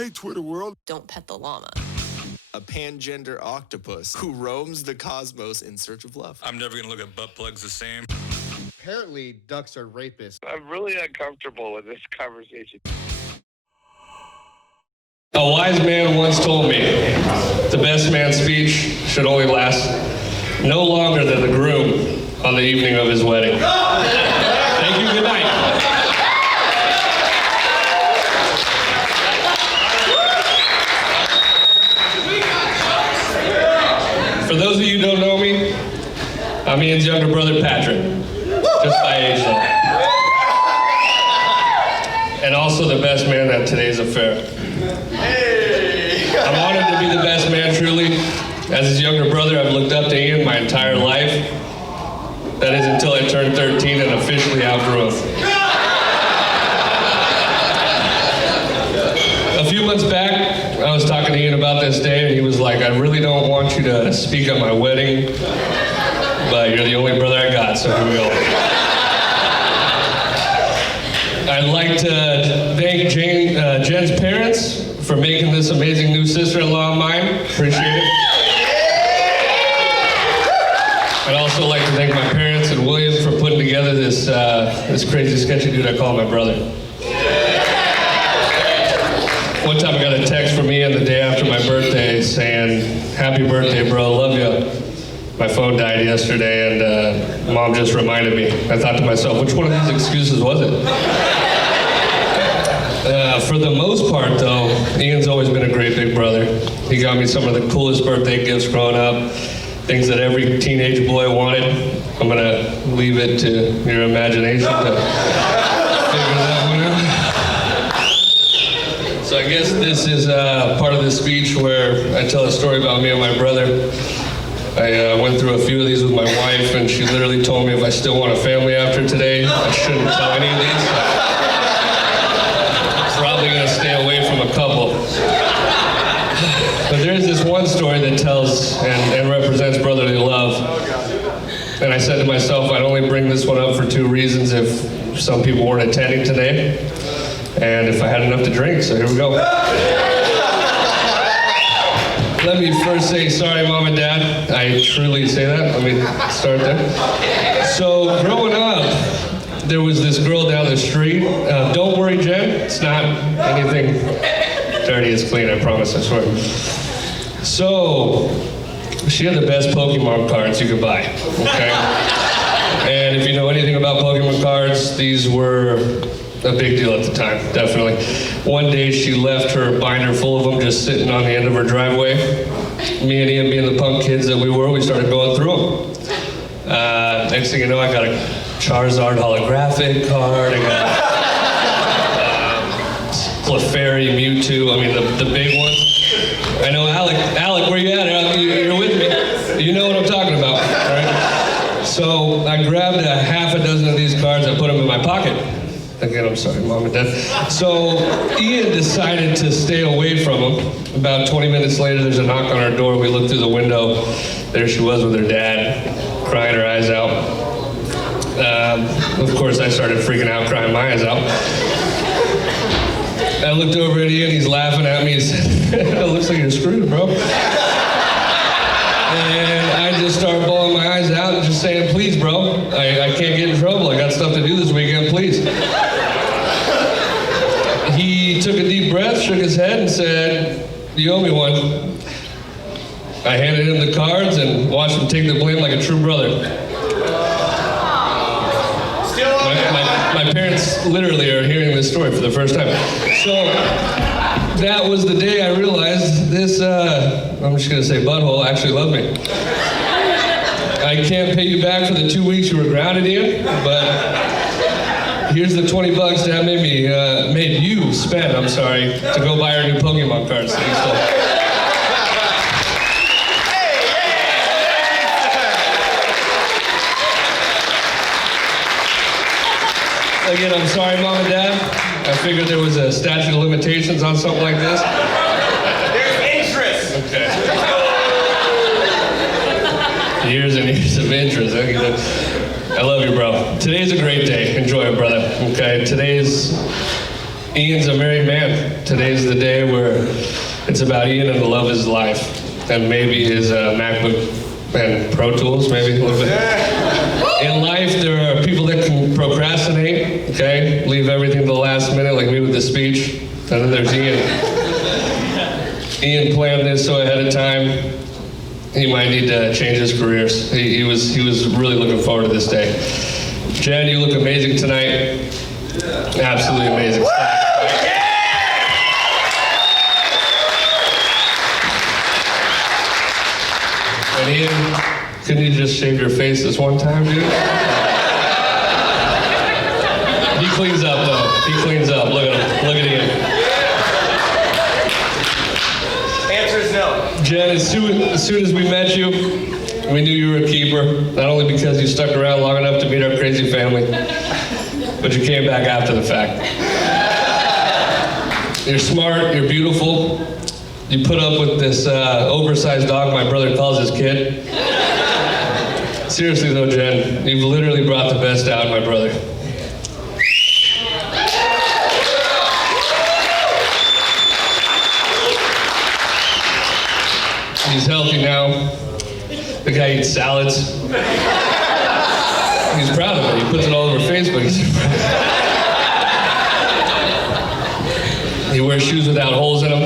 Hey, Twitter world. Don't pet the llama. A pangender octopus who roams the cosmos in search of love. I'm never going to look at butt plugs the same. Apparently, ducks are rapists. I'm really uncomfortable with this conversation. A wise man once told me, the best man's speech should only last no longer than the groom on the evening of his wedding. Thank you, good night. For those of you who don't know me, I'm Ian's younger brother, Patrick. Just by age, though. And also the best man at today's affair. I'm honored to be the best man, truly. As his younger brother, I've looked up to Ian my entire life. That is until I turned 13 and officially outgrew him. A few months back, I was talking to Ian about this day, and he was like, I really don't want you to speak at my wedding, but you're the only brother I got, so here we go. I'd like to thank Jen's parents for making this amazing new sister-in-law of mine. Appreciate it. I'd also like to thank my parents and William for putting together this crazy sketchy dude I call my brother. One time I got a text from Ian the day after my birthday saying, happy birthday, bro, love you. My phone died yesterday and Mom just reminded me. I thought to myself, which one of these excuses was it? For the most part, though, Ian's always been a great big brother. He got me some of the coolest birthday gifts growing up, things that every teenage boy wanted. I'm gonna leave it to your imagination to figure that one out. So I guess this is part of the speech where I tell a story about me and my brother. I went through a few of these with my wife, and she literally told me if I still want a family after today, I shouldn't tell any of these. Probably gonna stay away from a couple. But there's this one story that tells and represents brotherly love. And I said to myself, I'd only bring this one up for two reasons if some people weren't attending today, and if I had enough to drink, so here we go. Let me first say sorry, Mom and Dad. I truly say that. Let me start there. So growing up, there was this girl down the street. Don't worry, Jen. It's not anything dirty. It's clean, I promise, I swear. So she had the best Pokemon cards you could buy, okay? And if you know anything about Pokemon cards, these were a big deal at the time, definitely. One day she left her binder full of them just sitting on the end of her driveway. Me and Ian, being the punk kids that we were, we started going through them. Next thing you know, I got a Charizard holographic card, I got Clefairy, Mewtwo, I mean the big ones. I know Alec, where you at? You're with me. You know what I'm talking about, right? So I grabbed a half a dozen of these cards, I put them in my pocket. Again, I'm sorry, Mom and Dad. So Ian decided to stay away from them. About 20 minutes later, there's a knock on our door. We looked through the window. There she was with her dad, crying her eyes out. Of course, I started freaking out, crying my eyes out. I looked over at Ian, he's laughing at me. He said, it looks like you're screwed, bro. And I just started bawling my eyes out and just saying, please, bro, I can't get in trouble. I got stuff to do this weekend, please. He took a deep breath, shook his head, and said, you owe me one. I handed him the cards and watched him take the blame like a true brother. My parents literally are hearing this story for the first time. So that was the day I realized this, I'm just gonna say butthole, actually loved me. I can't pay you back for the 2 weeks you were grounded in, but here's the $20 Dad made you spend, I'm sorry, to go buy our new Pokemon cards. Again, I'm sorry, Mom and Dad. I figured there was a statute of limitations on something like this. There's interest. Okay. Years and years of interest. I love you, bro. Today's a great day. Enjoy it, brother. Okay. Today's Ian's a married man. Today's the day where it's about Ian and the love of his life. And maybe his MacBook and Pro Tools, maybe a little bit. In life, there are people that can procrastinate, okay? Leave everything to the last minute, like me with the speech. And then there's Ian. Ian planned this so ahead of time. He might need to change his careers. He was really looking forward to this day. Jen, you look amazing tonight. Absolutely amazing. And Ian, couldn't you just shave your face this one time, dude? He cleans up, though. He cleans up. Look at him. Look at Ian. Answer is no. Jen, as soon as we met you, we knew you were a keeper. Not only because you stuck around long enough to meet our crazy family, but you came back after the fact. You're smart. You're beautiful. You put up with this oversized dog my brother calls his kid. Seriously though, Jen, you've literally brought the best out in my brother. He's healthy now. The guy eats salads. He's proud of it. He puts it all over Facebook. He wears shoes without holes in them.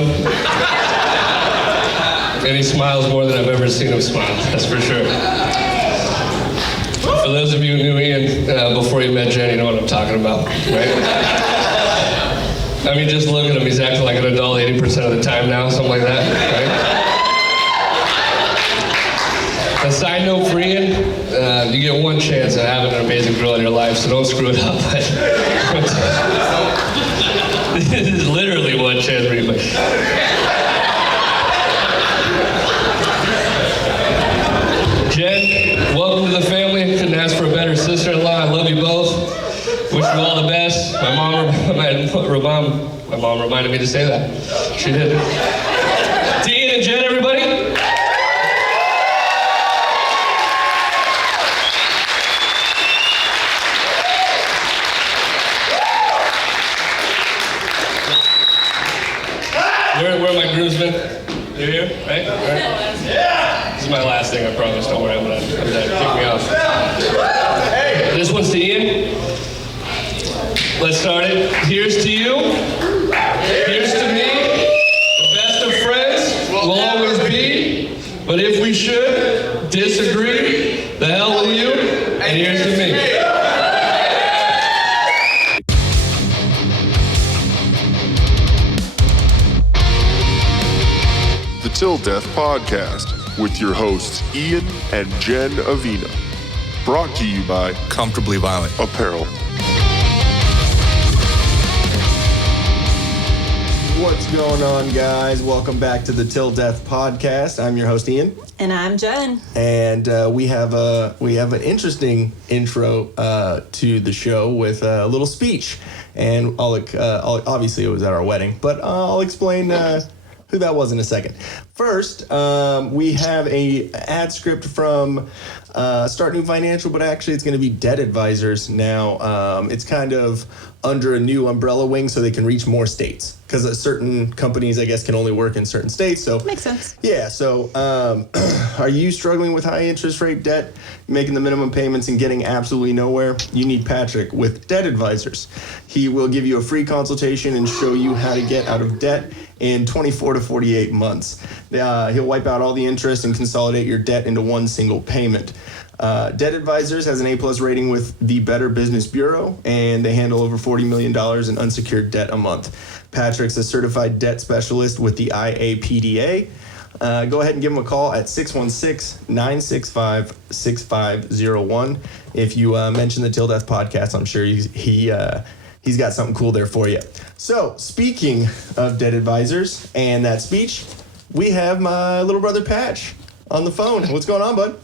And he smiles more than I've ever seen him smile, that's for sure. For those of you who knew Ian before you met Jen, you know what I'm talking about, right? I mean, just look at him. He's acting like an adult 80% of the time now, something like that, right? A side note for Ian, you get one chance at having an amazing girl in your life, so don't screw it up. This is literally one chance for you. Jen, welcome to the family. Couldn't ask for a better sister-in-law. I love you both. Wish you all the best. My mom reminded me to say that. She did. To Ian and Jen, everybody. Where are my groomsmen? You're here, right? Yeah. This is my last thing, I promise. Don't worry, I'm done. Kick me off. Hey. This one's to Ian. Let's start it. Here's to you. Here's to me. The best of friends will always be. But if we should disagree, the hell will you? And here's to me. Till Death Podcast with your hosts Ian and Jen Avina. Brought to you by Comfortably Violent Apparel. What's going on, guys? Welcome back to the Till Death Podcast. I'm your host, Ian. And I'm Jen. And we have an interesting intro to the show with a little speech. And I'll obviously it was at our wedding, but I'll explain who that was in a second. First, we have a ad script from Start New Financial, but actually it's going to be Debt Advisors now. It's kind of under a new umbrella wing so they can reach more states, because certain companies, I guess, can only work in certain states. So makes sense. Yeah. So are you struggling with high interest rate debt, making the minimum payments and getting absolutely nowhere? You need Patrick with Debt Advisors. He will give you a free consultation and show you how to get out of debt in 24 to 48 months. He'll wipe out all the interest and consolidate your debt into one single payment. Debt Advisors has an A+ rating with the Better Business Bureau, and they handle over $40 million in unsecured debt a month. Patrick's a certified debt specialist with the IAPDA. Go ahead and give him a call at 616-965-6501. If you mention the Till Death Podcast, I'm sure he's got something cool there for you. So, speaking of Debt Advisors and that speech, we have my little brother Patch on the phone. What's going on, bud?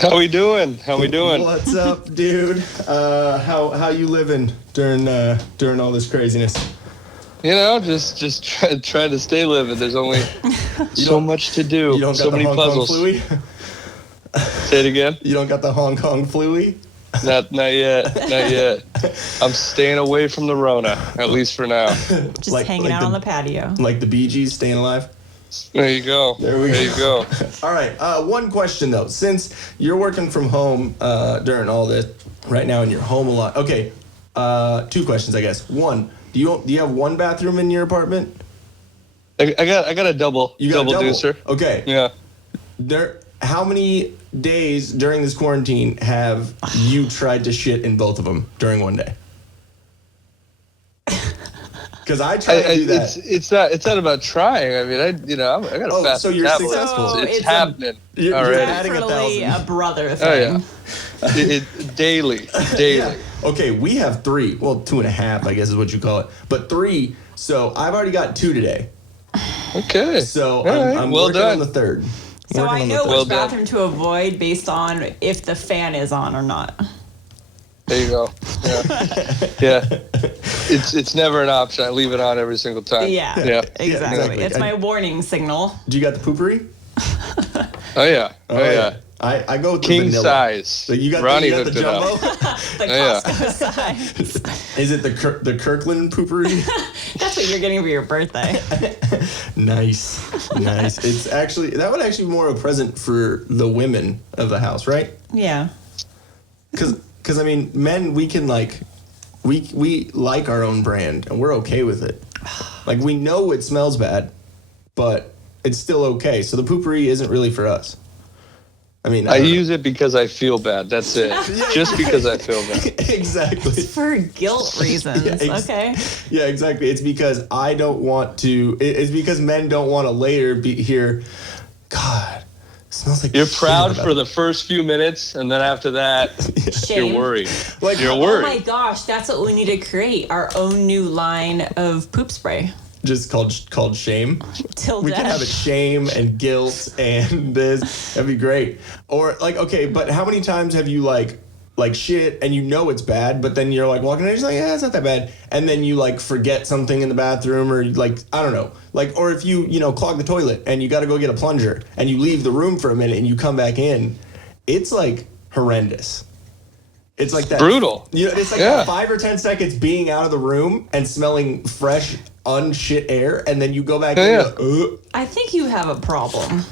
How we doing? What's up, dude? How you living during all this craziness? You know, just trying to stay living. There's only so much to do. You don't got so the many Hong puzzles. Kong flu-y? Say it again. You don't got the Hong Kong flu-y? Not yet. I'm staying away from the Rona, at least for now. Just hanging out on the patio. Like the Bee Gees, staying alive? There you go. There you go. All right. One question, though. Since you're working from home during all this right now and you're home a lot. Okay. 2 questions, I guess. One, do you have one bathroom in your apartment? I got a double. You got a double deucer. Okay. Yeah. How many days during this quarantine have you tried to shit in both of them during one day? Because I try to do that. It's not about trying. I mean, I got a fast so you're metabolism. successful. So it's happening you're already. adding Definitely 1,000. a brother thing. Oh yeah. Daily. Yeah. Okay, we have 3. Well, 2.5, I guess is what you call it. But 3. So I've already got 2 today. Okay. So right. I'm Well working done. on the 3rd. So I know Well which bathroom to avoid based on if the fan is on or not. There you go. Yeah. It's never an option. I leave it on every single time. Yeah. Exactly. It's my warning signal. Do you got the poopery? Oh yeah. Oh yeah. I go with the King vanilla. size. So you got Ronnie the hooked it jumbo? up. The Costco size. Is it the Kirkland poopery? That's what you're getting for your birthday. Nice. It's actually that would actually be more a present for the women of the house, right? Yeah. Because I mean, men, we can we like our own brand and we're okay with it. Like we know it smells bad, but it's still okay. So the poopery isn't really for us. I mean, I use it because I feel bad. That's it. Just because I feel bad. Exactly. For guilt reasons. Okay. Yeah, exactly. It's because I don't want to. It's because men don't want to later be here. God, it smells like. You're shit proud about for it. the first few minutes, and then after that, Shame. you're worried. Like, You're Oh worried. my gosh, that's what we need to create. Our own new line of poop spray. Just called shame. Till We death. can have it shame and guilt and this. That'd be great. Or okay, but how many times have you like shit and you know it's bad, but then you're like walking in and you're like, yeah, it's not that bad. And then you forget something in the bathroom or I don't know. Or if you clog the toilet and you got to go get a plunger and you leave the room for a minute and you come back in, it's horrendous. It's like that. Brutal. It's like that 5 or 10 seconds being out of the room and smelling fresh, unshit air, and then you go back in. I think you have a problem.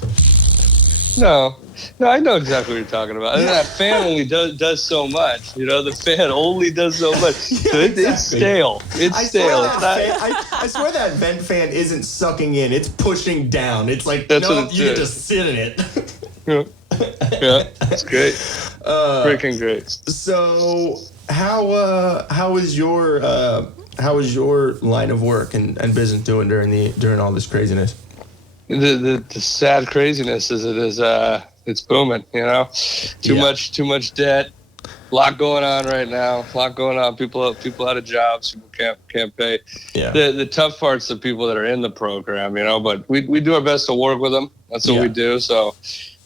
No, I know exactly what you're talking about. And that fan only does so much. The fan only does so much. So it's stale. It's stale. I swear that vent fan isn't sucking in. It's pushing down. It's like, That's no, what it's you doing. just sit in it. Yeah, it's great. Freaking great. So how is your line of work and business doing during all this craziness? The sad craziness is it's booming. Too much debt. A lot going on right now. A lot going on. People out of jobs. People can't pay. Yeah. The tough part's the people that are in the program. But we do our best to work with them. That's what we do. So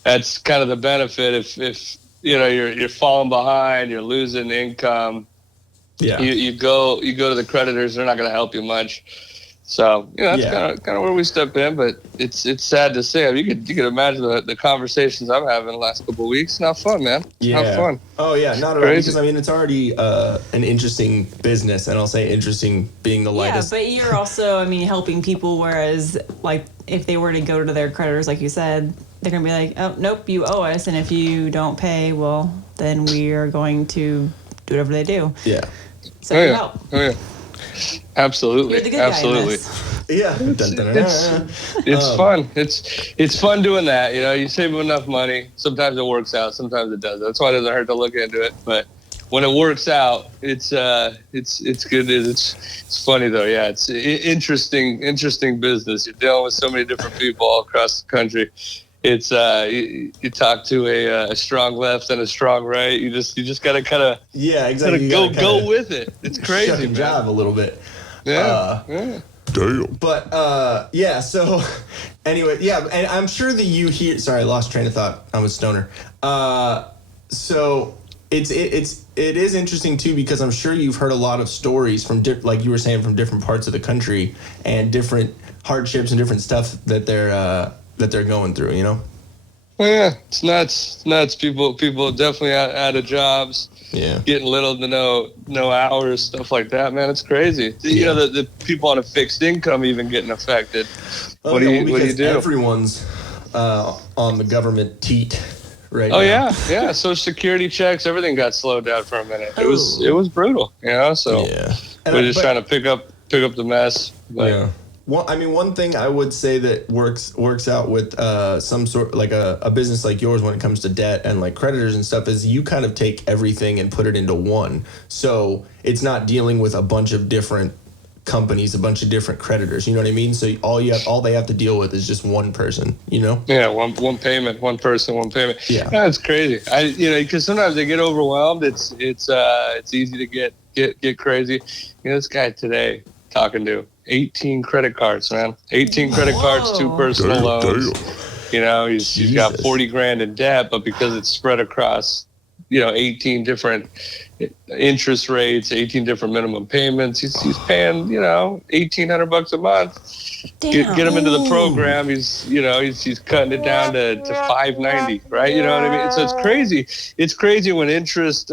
that's kind of the benefit. If you're falling behind, you're losing income. Yeah. You go to the creditors. They're not going to help you much. So that's kind of where we step in, but it's sad to say. I mean, you could imagine the conversations I'm having the last couple of weeks. Not fun, man. Yeah. Not fun. Oh yeah, not at all. Because I mean, it's already an interesting business, and I'll say interesting being the lightest. Yeah, but you're also, helping people. Whereas, if they were to go to their creditors, like you said, they're gonna be like, "Oh, nope, you owe us, and if you don't pay, well, then we are going to do whatever they do." Yeah. So you help. Oh yeah. Absolutely. You're the good Absolutely. guy in this. Yeah. It's fun. It's fun doing that. You save enough money. Sometimes it works out. Sometimes it doesn't. That's why it doesn't hurt to look into it. But when it works out, it's good news. It's funny though. Yeah, it's interesting business. You're dealing with so many different people all across the country. It's you talk to a strong left and a strong right. You just gotta kind of exactly. Go with it. It's crazy, shut man. job a little bit. Yeah. Damn. But so anyway, and I'm sure that you hear. Sorry, I lost train of thought. I'm a stoner. So it is interesting too, because I'm sure you've heard a lot of stories from like you were saying, from different parts of the country and different hardships and different stuff that they're going through. Yeah, it's nuts. It's nuts. People definitely out of jobs. Yeah. Getting little to no hours, stuff like that, man. It's crazy. Yeah. You know, the people on a fixed income even getting affected. Oh, what do you do? Everyone's on the government teat right now. Oh yeah. Social security checks, everything got slowed down for a minute. It was brutal, you know. So Yeah. we're just trying to pick up the mess. But, Yeah. Well, I mean, one thing I would say that works out with some sort like a business like yours when it comes to debt and like creditors and stuff is you kind of take everything and put it into one. So it's not dealing with a bunch of different companies, a bunch of different creditors. You know what I mean? So all they have to deal with is just one person. You know? Yeah, one payment, one person, one payment. Yeah, it's crazy. Because sometimes they get overwhelmed. It's easy to get crazy. You know, this guy today talking to 18 credit cards, man. 18 credit cards, 2 personal loans. You know, he's got 40 grand in debt, but because it's spread across, 18 different interest rates, 18 different minimum payments, he's paying, $1,800 a month. Damn. Get him into the program. He's cutting it down to $590, right? You know what I mean? So it's crazy. It's crazy when interest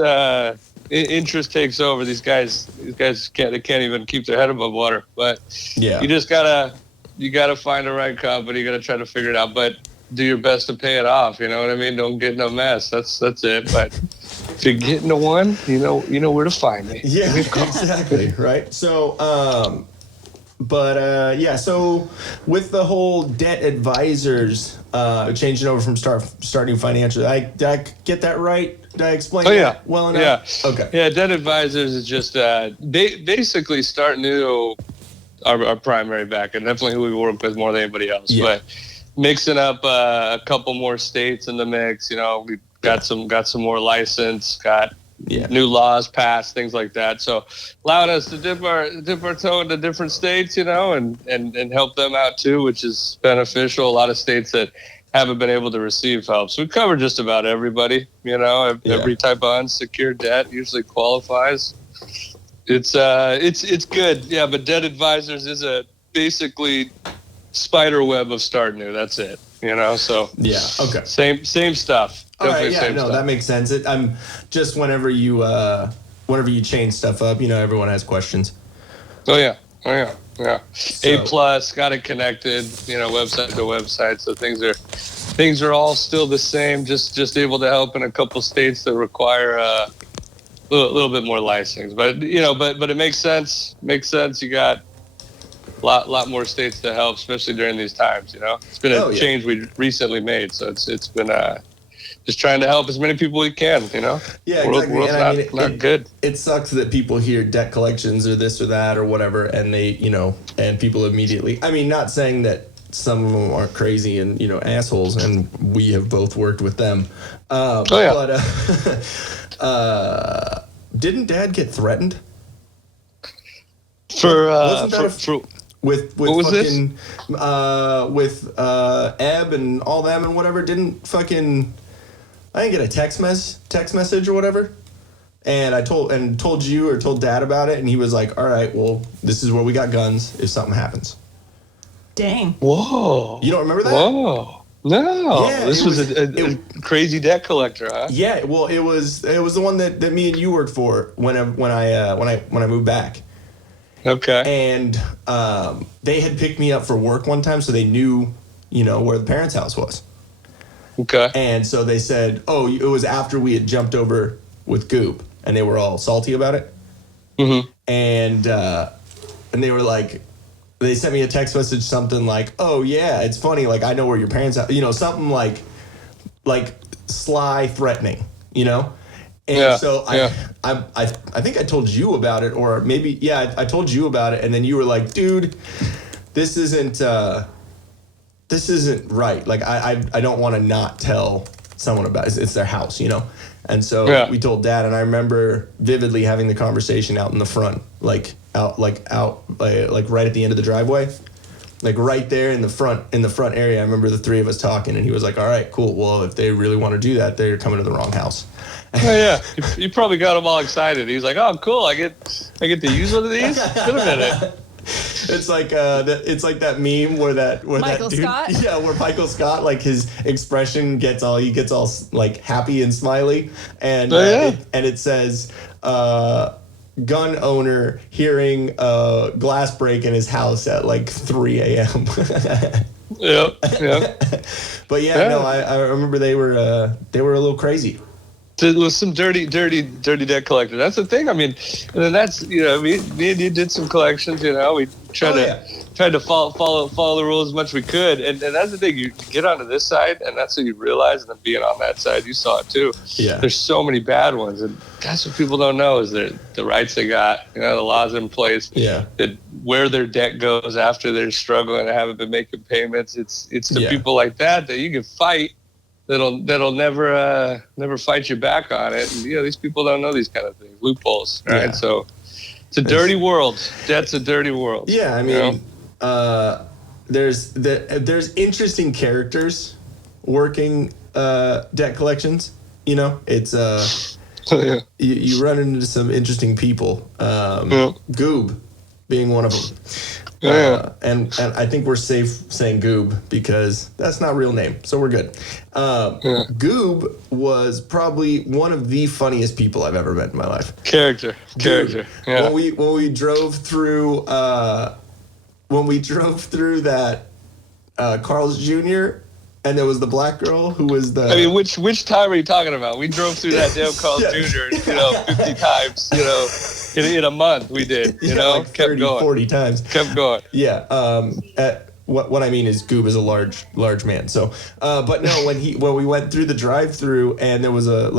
takes over. These guys can't even keep their head above water. But yeah, you just gotta find the right company. You gotta try to figure it out, but do your best to pay it off. You know what I mean? Don't get in a mess. That's it. But if you get into one, you know where to find me. Yeah, exactly. Right. So, so with the whole debt advisors changing over from starting financial, did I get that right? Did I explain that well enough? Yeah. Okay. Yeah, debt advisors is just basically Start New, our primary backer, definitely who we work with more than anybody else. Yeah. But mixing up a couple more states in the mix, we've got some more license, got new laws passed, things like that. So allowing us to dip our toe into different states, and help them out too, which is beneficial. A lot of states that haven't been able to receive help. So we cover just about everybody, every type of unsecured debt usually qualifies. It's good. Yeah, but debt advisors is a basically spider web of Start New. That's it. So yeah, okay. Same stuff. All right, Definitely same stuff. That makes sense. I'm just whenever you change stuff up, everyone has questions. Oh yeah. So, A+, got it connected, website to website. So things are all still the same. Just able to help in a couple states that require a little bit more licensing. But but it makes sense. You got a lot more states to help, especially during these times. It's been a change we recently made. So it's been just trying to help as many people we can, Yeah, World's exactly. not good. It sucks that people hear debt collections or this or that or whatever, and they, and people immediately. I mean, not saying that some of them aren't crazy and assholes, and we have both worked with them. But didn't Dad get threatened? With what was fucking with Ebb and all them and whatever, I didn't get a text message or whatever, and I told you or told Dad about it, and he was like, all right, well, this is where we got guns if something happens. Dang. Whoa. You don't remember that? Whoa. No. Yeah, this was a crazy debt collector, huh? Yeah, well, it was the one that me and you worked for when I moved back. Okay. And they had picked me up for work one time, so they knew, where the parents' house was. Okay. And so they said, oh, it was after we had jumped over with Goop, and they were all salty about it. Mm-hmm. And they were like, they sent me a text message, something like, oh yeah, it's funny, like I know where your parents are, something like sly threatening, And so I think I told you about it, or maybe, I told you about it, and then you were like, dude, this isn't right. Like, I don't want to not tell someone about it. It's their house, And so we told Dad, and I remember vividly having the conversation out in the front, like right at the end of the driveway, like right there in the front area. I remember the three of us talking, and he was like, all right, cool. Well, if they really want to do that, they're coming to the wrong house. Oh yeah, you probably got him all excited. He's like, "Oh, cool! I get to use one of these. Wait a minute." It's like that meme where Michael that dude, Scott? yeah, where Michael Scott, like his expression gets all like happy and smiley, and it says gun owner hearing a glass break in his house at like 3 a.m. Yep. But no, I remember they were a little crazy. There was some dirty debt collector. That's the thing. I mean, and then that's, me and you did some collections. We tried to follow the rules as much as we could. And that's the thing. You get onto this side, and that's what you realize. And then being on that side, you saw it too. Yeah. There's so many bad ones, and that's what people don't know is the rights they got. The laws in place. Yeah. That where their debt goes after they're struggling and haven't been making payments. It's the people like that you can fight. That'll never fight you back on it. And these people don't know these kind of things, loopholes, right? Yeah. So it's a dirty world. Debt's a dirty world. Yeah, I mean, there's interesting characters working debt collections. It's you run into some interesting people. Goob being one of them. And I think we're safe saying Goob because that's not a real name, so we're good. Goob was probably one of the funniest people I've ever met in my life. Character. Yeah. When we drove through that Carl's Jr. and there was the black girl who was the. I mean, which time are you talking about? We drove through that damn Carl's Jr. 50 times. In a month we did. Like 30, kept going 40 times. Kept going. Yeah. What I mean is Goob is a large man. So, but no, when we went through the drive-through and there was a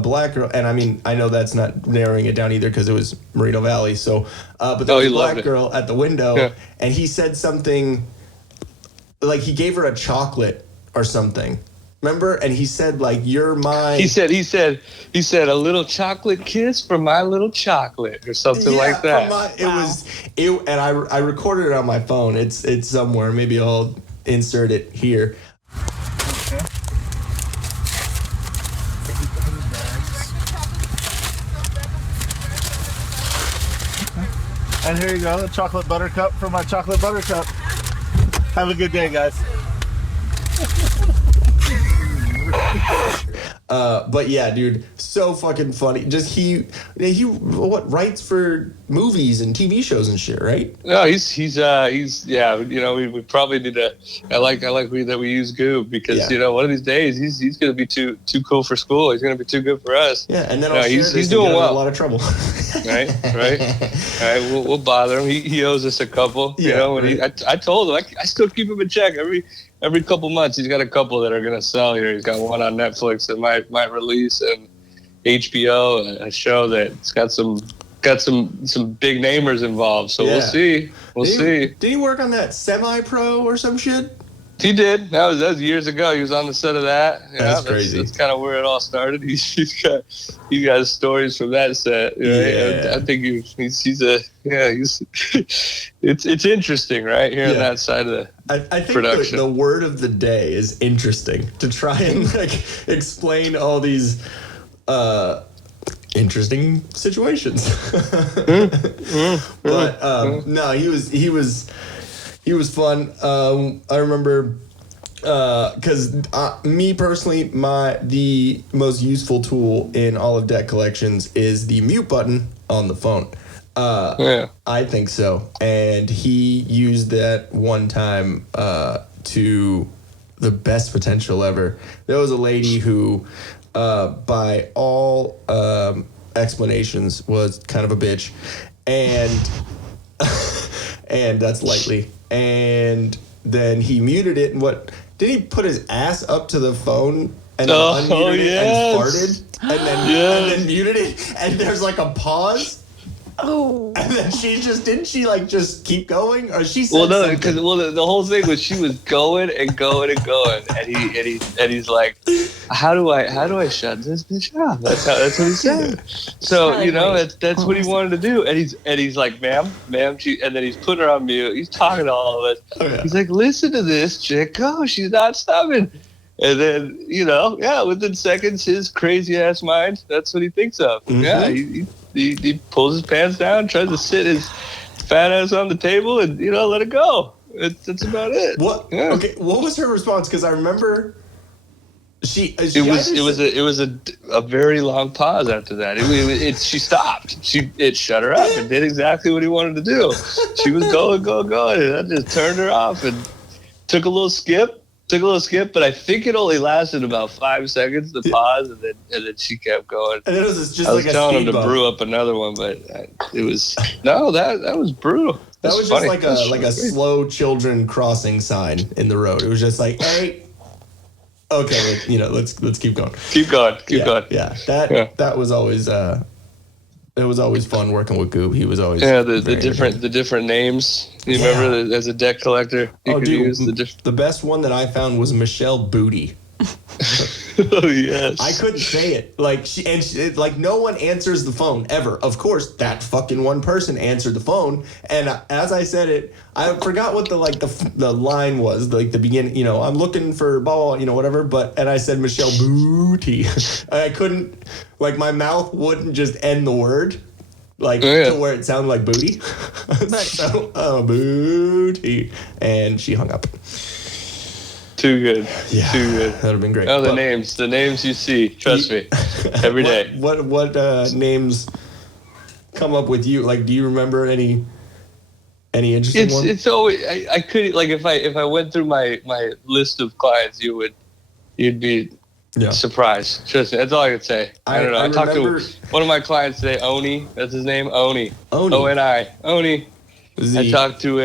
black girl, and I mean I know that's not narrowing it down either because it was Moreno Valley. So, but there was a black girl at the window, and he said something like he gave her a chocolate or something. Remember? And he said, like, you're my... He said, a little chocolate kiss for my little chocolate or something like that. And I recorded it on my phone. It's somewhere. Maybe I'll insert it here. Okay. And here you go, the chocolate buttercup for my chocolate buttercup. Have a good day, guys. But yeah, dude, so fucking funny. Just he writes for movies and TV shows and shit, right? No, he's we probably need to. I like that we use Goob because one of these days he's gonna be too cool for school. He's gonna be too good for us. Yeah, and then he's doing well. A lot of trouble. right. All right, we'll bother him. He owes us a couple. I told him I still keep him in check every couple months. He's got a couple that are gonna sell here. He's got one on Netflix that might release, and HBO, a show that's got some big namers involved. So we'll see. Did he work on that Semi-Pro or some shit? He did. That was years ago. He was on the set of that. That's crazy. That's kind of where it all started. He's got stories from that set. Right? I think it's interesting, right? Here on that side of the I think production. The word of the day is interesting, to try and explain all these interesting situations. But no, he was fun. I remember because me personally, the most useful tool in all of debt collections is the mute button on the phone. I think so. And he used that one time to the best potential ever. There was a lady who, by all explanations, was kind of a bitch. And and that's lightly. And then he muted it, and did he put his ass up to the phone and then unmuted it and farted and then muted it, and there's like a pause. Oh. And then didn't she just keep going, or she said because the whole thing was she was going and going and going, and he's like, how do I shut this bitch off? That's what he said. So that's what he wanted to do, and he's like, ma'am, and then he's putting her on mute. He's talking to all of us. Oh, yeah. He's like, listen to this chick. Go, she's not stopping. And then within seconds, his crazy ass mind, that's what he thinks of. Mm-hmm. Yeah, he pulls his pants down, tries to sit his fat ass on the table and, let it go. That's about it. What? Yeah. Okay, what was her response? Because I remember it was a very long pause after that. She stopped. It shut her up and did exactly what he wanted to do. She was going, and I just turned her off and took a little skip, but I think it only lasted about 5 seconds, the pause, and then she kept going. And it was just I was like telling a him to brew up another one, but that was brutal. That was funny. just like a slow children crossing sign in the road. It was just like, hey, okay, let's keep going. Keep going. Yeah, that was always it was always fun working with Goob. He was always the different names. You remember as a debt collector? The best one that I found was Michelle Booty. Oh yes. I couldn't say it. Like no one answers the phone ever. Of course, that fucking one person answered the phone, and as I said it, I forgot what the line was. Like the beginning, I'm looking for ball, whatever. And I said Michelle Booty. I couldn't, my mouth wouldn't just end the word, to where it sounded like booty. So booty, and she hung up. Too good. Yeah, too good. That would have been great. Oh, the names you see. Trust me, every day. What names come up with you? Do you remember any interesting ones? It's always I could if I went through my list of clients, you'd be surprised. Trust me, that's all I could say. I don't know. I talked to one of my clients today, Oni. That's his name, Oni. O-N-I. Oni. I talked to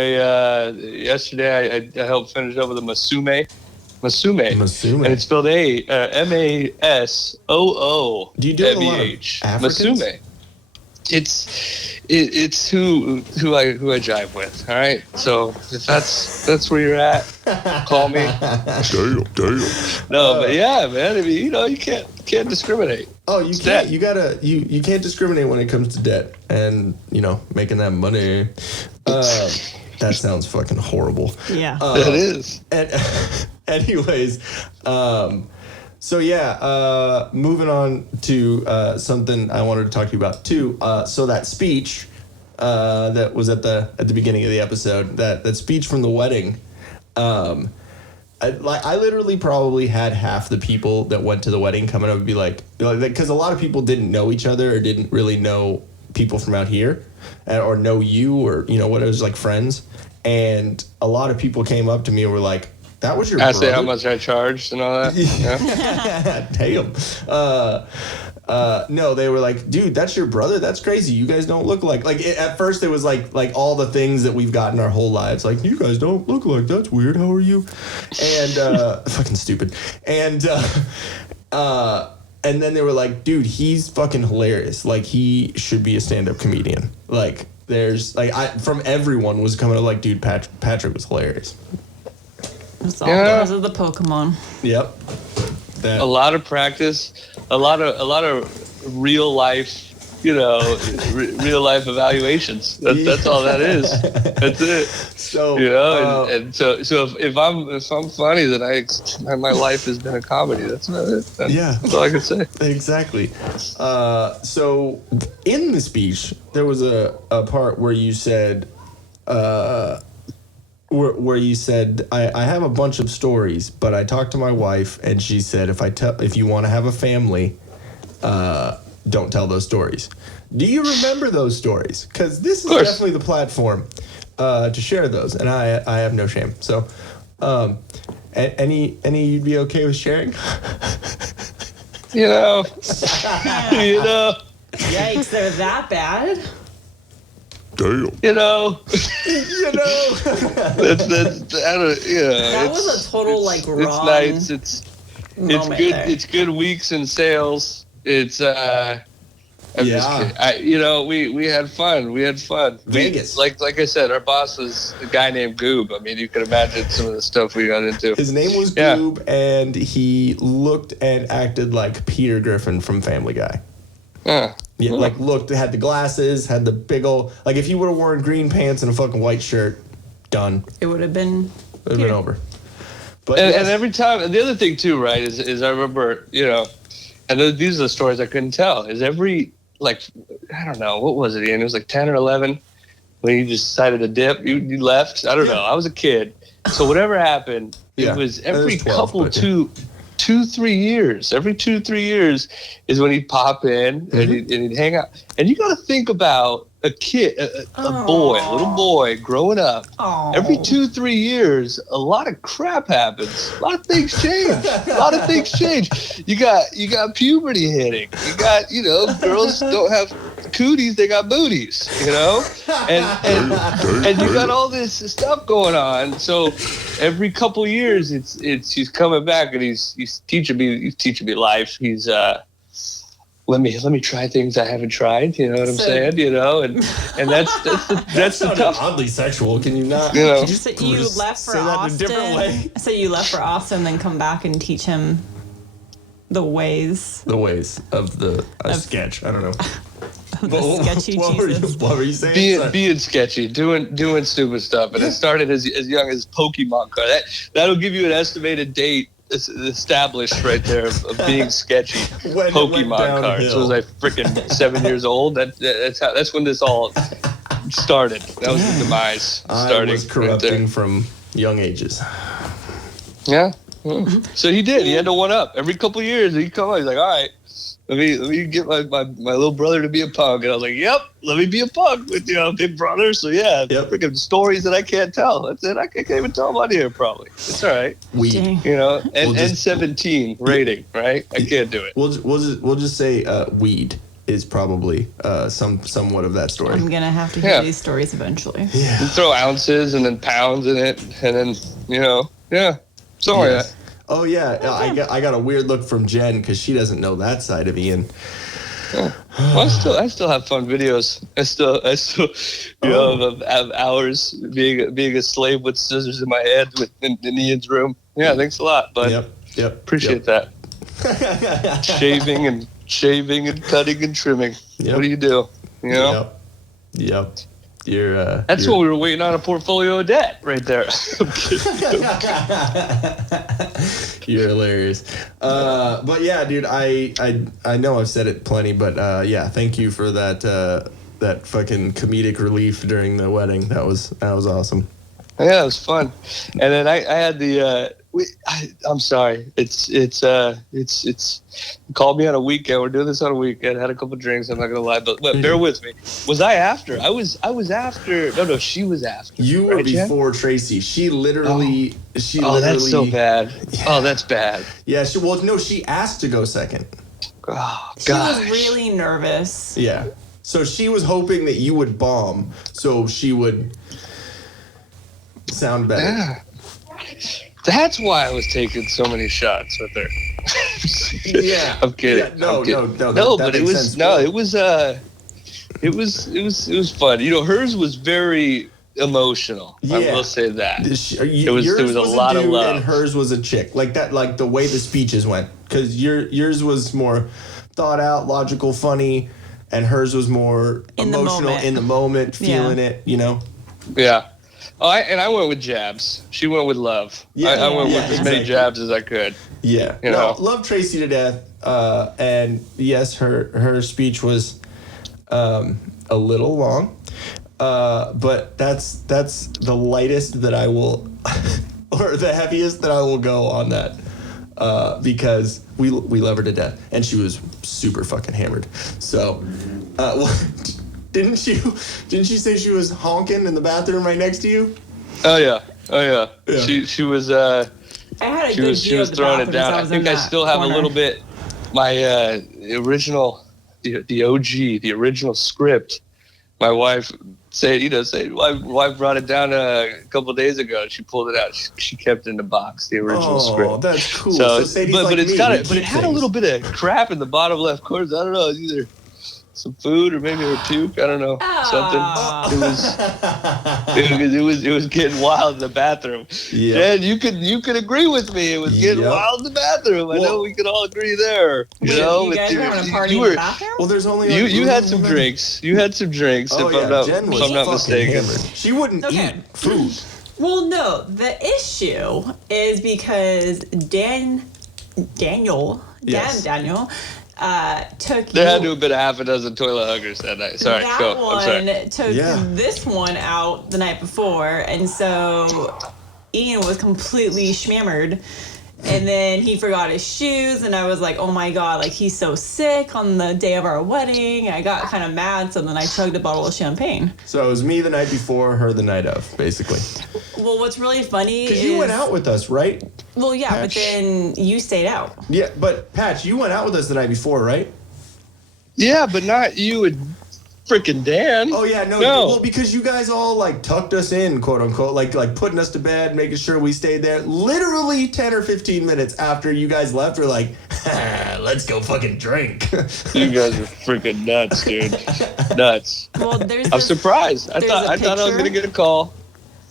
yesterday. I helped finish up with a Masume, and it's spelled Masoo. Do you do a lot of Africans? Masume. It's who I jive with. All right. So if that's where you're at, call me. Damn. No, but yeah, man. I mean, you can't discriminate. Oh, you can't. You gotta. You can't discriminate when it comes to debt and making that money. That sounds fucking horrible. Yeah. It is. And anyways, so yeah, moving on to something I wanted to talk to you about too. So that speech that was at the beginning of the episode, that speech from the wedding. I literally probably had half the people that went to the wedding coming up and be like, because a lot of people didn't know each other or didn't really know people from out here or know you or, what it was like friends. And a lot of people came up to me and were like, that was your brother? Asked how much I charged and all that. Yeah. Damn. No, they were like, dude, that's your brother? That's crazy. You guys don't look like at first it was like all the things that we've gotten our whole lives. Like, you guys don't look like, that's weird. How are you? And fucking stupid. And then they were like, dude, he's fucking hilarious. Like, he should be a stand-up comedian. Like, there's from everyone was coming up like, dude, Patrick was hilarious. It's all because of the Pokemon. Yep. A lot of practice, a lot of real life, real life evaluations. That's all that is. That's it. So so if I'm funny, then my life has been a comedy. That's about it. That's all I can say. Exactly. So in the speech, there was a part where you said. Where you said, I have a bunch of stories, but I talked to my wife and she said, if you want to have a family, don't tell those stories. Do you remember those stories? Because this is definitely the platform to share those, and I have no shame. So, any you'd be okay with sharing? Yikes, they're that bad? Damn. That was a total wrong. It's nice. It's good. There. It's good weeks in sales. It's we had fun. Vegas. Like I said, our boss was a guy named Goob. I mean, you can imagine some of the stuff we got into. His name was Goob, and he looked and acted like Peter Griffin from Family Guy. Had the glasses, had the big old, if he would have worn green pants and a fucking white shirt, done. It would have been over. But and every time, and the other thing too, right, is I remember, and these are the stories I couldn't tell, is every, I don't know, what was it, Ian? It was 10 or 11. when you just decided to dip, you left. I don't know. I was a kid, so whatever happened, it was every 12, 2-3 years. Every 2-3 years is when he'd pop in and he'd hang out. And you got to think about a kid, a little boy growing up. Every 2-3 years, a lot of crap happens. A lot of things change. You got puberty hitting. You got, girls don't have cooties, they got booties, and you got all this stuff going on. So every couple years, he's coming back and he's teaching me life. He's let me try things I haven't tried. You know what I'm saying? And that's the tough. Oddly sexual. Can you not? So you left for Austin. That in a different way. So you left for Austin, then come back and teach him the ways of the sketch. I don't know. The sketchy Jesus. What were you saying? Being sketchy, doing stupid stuff, and it started as young as Pokemon card. That'll give you an estimated date established right there of being sketchy. Pokemon cards. So I was like freaking 7 years old. That's when this all started. That was the demise. I was corrupting from young ages. Yeah. So he did. He had to one up. Every couple of years he'd come out. He's like, all right, let me get my little brother to be a punk. And I was like, yep, let me be a punk with big brother. So yeah, freaking stories that I can't tell. That's it. I can't even tell them on here probably. It's all right. Weed. And 17 rating, right? I can't do it. We'll just say weed is probably somewhat of that story. I'm gonna have to hear these stories eventually. Yeah. You throw ounces and then pounds in it, and then Sorry. Yes. Oh yeah, I got a weird look from Jen because she doesn't know that side of Ian. Well, I still have fun videos. I still have hours being a slave with scissors in my head in Ian's room. Yeah, thanks a lot, bud. Yep. Appreciate that. Shaving and cutting and trimming. Yep. What do you do? Yep. That's what we were waiting on, a portfolio of debt right there. You're hilarious. But yeah, dude, I know I've said it plenty, but thank you for that fucking comedic relief during the wedding. That was awesome. Yeah, it was fun. And then I had the I'm sorry. It's called me on a weekend. We're doing this on a weekend. Had a couple drinks. I'm not gonna lie, but bear with me. Was I after? I was after. No, she was after. You were before Tracy. She literally. Oh, that's so bad. Yeah. Oh, that's bad. Yeah. She asked to go second. Oh, she was really nervous. Yeah. So she was hoping that you would bomb, so she would sound better. Yeah. That's why I was taking so many shots with her. Yeah, I'm kidding. Yeah, no. But it was it was fun. Hers was very emotional. Yeah. I will say that. There was a lot of love. And hers was a chick. Like that. Like the way the speeches went, because yours was more thought out, logical, funny, and hers was more emotional in the moment, feeling it. Yeah. Oh, I went with jabs. She went with love. Yeah, I went with as many jabs as I could. Yeah. Love Tracy to death. And yes, her speech was a little long. But that's the lightest that I will, or the heaviest that I will go on that. Because we love her to death. And she was super fucking hammered. So, Didn't she say she was honking in the bathroom right next to you? Oh yeah. She was I had a good she was throwing it down. I think I still have a little bit my original the OG, the original script. My wife my wife brought it down a couple of days ago. She pulled it out. She kept it in the box, the original script. Oh, that's cool. So but it had a little bit of crap in the bottom left corner. I don't know, it's either some food or maybe her puke. I don't know. Something. It was getting wild in the bathroom. Yeah. And you could agree with me. It was getting wild in the bathroom. I know we could all agree there. You guys were having a party in the bathroom? Well, there's only you had some drinks. You had some drinks. Oh, if I'm not mistaken. Hammered. She wouldn't eat food. Well, no. The issue is because Daniel took There had to have been a half a dozen toilet huggers that night. Sorry, that go. I'm sorry. one took this one out the night before, and so Ian was completely schmammered. And then he forgot his shoes, and I was like, oh my God, like he's so sick on the day of our wedding. I got kind of mad, so then I chugged a bottle of champagne. So it was me the night before, her the night of, basically. Well, what's really funny is... Because you went out with us, right? Well, yeah, Patch? but then you stayed out. Yeah, but Patch, you went out with us the night before, right? Yeah, but not you and freaking Dan. Oh yeah, no. Well, because you guys all like tucked us in, quote unquote, like putting us to bed, making sure we stayed there. Literally 10 or 15 minutes after you guys left, we're like, let's go fucking drink. You guys are freaking nuts, dude. Nuts. Well, I'm surprised. I thought I was gonna get a call,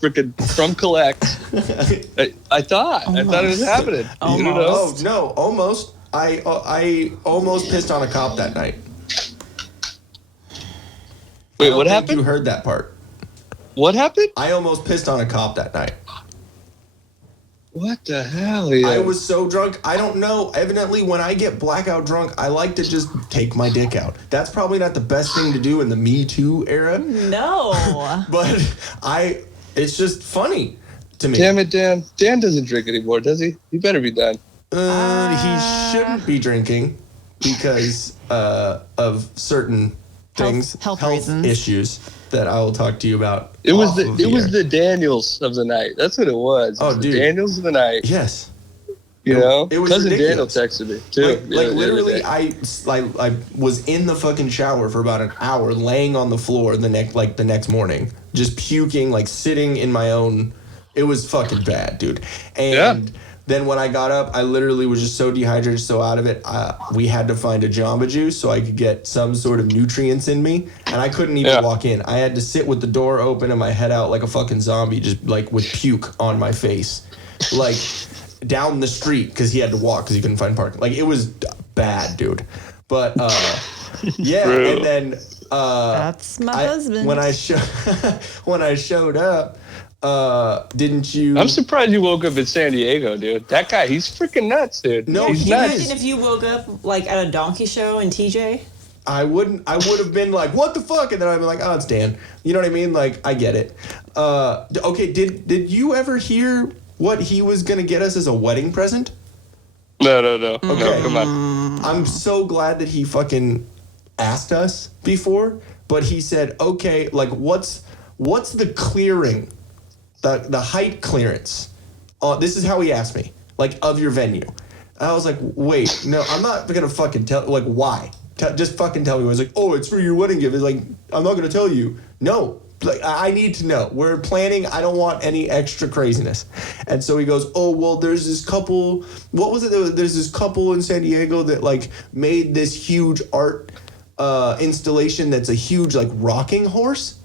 freaking from Collect. I thought it was happening. Almost. You know? Oh no, almost. I almost pissed on a cop that night. Wait, what happened? You heard that part. What happened? I almost pissed on a cop that night. What the hell? Yeah. I was so drunk. I don't know. Evidently, when I get blackout drunk, I like to just take my dick out. That's probably not the best thing to do in the Me Too era. No. But it's just funny to me. Damn it, Dan. Dan doesn't drink anymore, does he? He better be done. He shouldn't be drinking because of certain things, health reasons. issues that I will talk to you about. It was the Daniels of the night. That's what it was. Oh, the dude. Daniels of the night. Yes. You know, it was cousin ridiculous. Daniel texted me too. Like literally, I was in the fucking shower for about an hour, laying on the floor the next morning, just puking, like sitting in my own. It was fucking bad, dude. And then when I got up, I literally was just so dehydrated, so out of it. We had to find a Jamba Juice so I could get some sort of nutrients in me, and I couldn't even walk in. I had to sit with the door open and my head out like a fucking zombie, just like with puke on my face, like down the street because he had to walk because he couldn't find parking. Like it was bad, dude. But yeah, True. and then That's my husband. When I showed up. Didn't you? I'm surprised you woke up in San Diego, dude. That guy, he's freaking nuts, dude. No, he's he nuts. Imagine if you woke up like at a donkey show in TJ. I would have been like, what the fuck? And then I'd be like, oh, it's Dan. You know what I mean? Like, I get it. Okay, did you ever hear what he was gonna get us as a wedding present? No. Okay. No, come on. I'm so glad that he fucking asked us before, but he said, okay, like what's the clearing? The height clearance. This is how he asked me, like, of your venue. I was like, wait, no, I'm not gonna fucking tell. Like, why? Just fucking tell me. I was like, oh, it's for your wedding gift. It's like, I'm not gonna tell you. No, like, I need to know. We're planning. I don't want any extra craziness. And so he goes, oh, well, there's this couple. What was it? There's this couple in San Diego that like made this huge art installation that's a huge like rocking horse.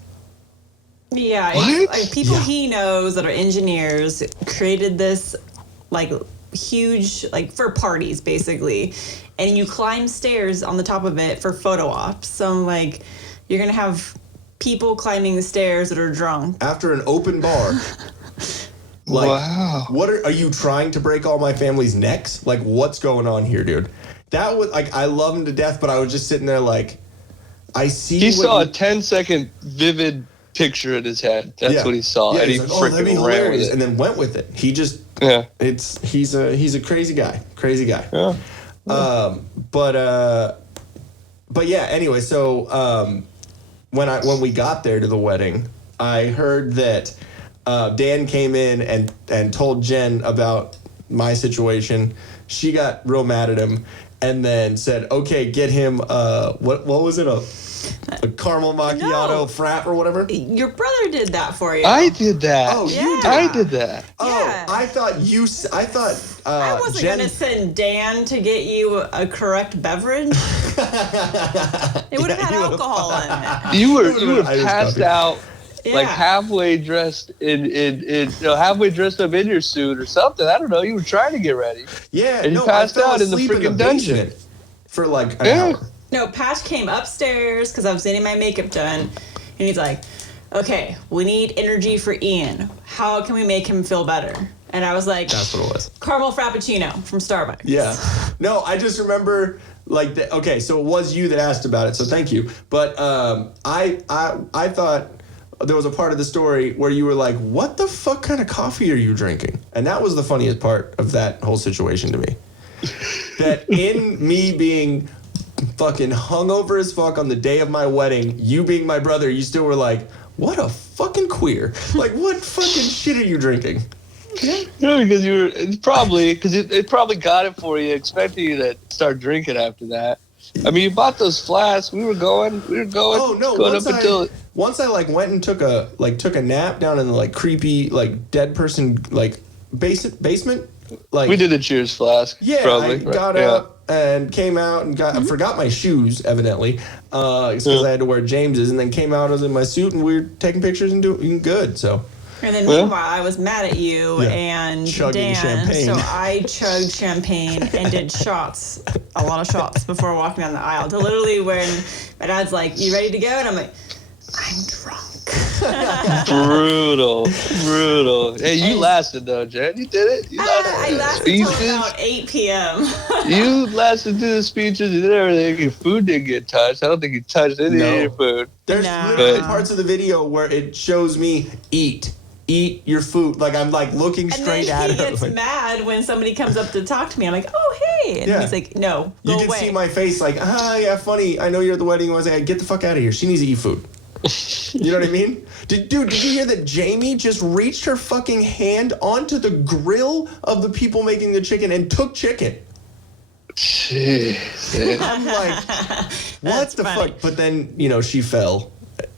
Yeah, like people he knows that are engineers created this like huge, like for parties basically, and you climb stairs on the top of it for photo ops. So like you're gonna have people climbing the stairs that are drunk After an open bar. Like, wow. What are you trying to break all my family's necks? Like, what's going on here, dude? That was like, I love him to death, but I was just sitting there like, I see. He saw a 10-second vivid picture in his head. That's what he saw, and he like, oh, that'd be freaking ran with hilarious, it. and then went with it. He just, he's a crazy guy, Yeah. But yeah. Anyway, so when we got there to the wedding, I heard that Dan came in and told Jen about my situation. She got real mad at him, and then said, "Okay, get him what was it, a caramel macchiato frap or whatever." Your brother did that for you. I did that. Oh, Yeah. you did. I did that. Oh, Yeah. I thought I wasn't Jen, gonna send Dan to get you a correct beverage. It would have had alcohol in it. You were Irish passed coffee. out, like Yeah. halfway dressed halfway dressed up in your suit or something. I don't know. You were trying to get ready. Yeah, And you no, passed I fell out in the asleep freaking dungeon. basement for like an Yeah. hour. No, Patch came upstairs because I was getting my makeup done, and he's like, "Okay, we need energy for Ian. How can we make him feel better?" And I was like, That's what it was. "Caramel frappuccino from Starbucks." Yeah. No, I just remember Like, okay, so it was you that asked about it, so thank you. But I thought there was a part of the story where you were like, what the fuck kind of coffee are you drinking? And that was the funniest part of that whole situation to me. That in me being fucking hungover as fuck on the day of my wedding, you being my brother, you still were like, what a fucking queer. Like, what fucking shit are you drinking? No, because it probably got it for you, expecting you to start drinking after that. I mean, you bought those flasks. We were going. Oh no! Once I like went and took a nap down in the like creepy like dead person like basement. Like we did a cheers flask. Yeah, probably. I got up and came out and I forgot my shoes evidently because I had to wear James's, and then came out. I was in my suit and we were taking pictures and doing good. So. And then meanwhile, I was mad at you and chugging Dan, champagne. so I chugged champagne and did shots, a lot of shots before walking down the aisle. To literally when my dad's like, "You ready to go?" and I'm like, "I'm drunk." Brutal. Hey, you lasted though, Jen. You did it. I lasted until about 8 p.m. You lasted through the speeches. You did everything. Your food didn't get touched. I don't think you touched any of your food. There's literally parts of the video where it shows me eat your food. Like I'm like looking straight at him. And then he gets mad when somebody comes up to talk to me. I'm like, "Oh, hey." And he's like, "No, go away." You can see my face like, yeah, funny. I know you're at the wedding. I was like, get the fuck out of here. She needs to eat food. You know what I mean? Did you hear that Jamie just reached her fucking hand onto the grill of the people making the chicken and took chicken? Jeez. I'm like, what the fuck? But then, she fell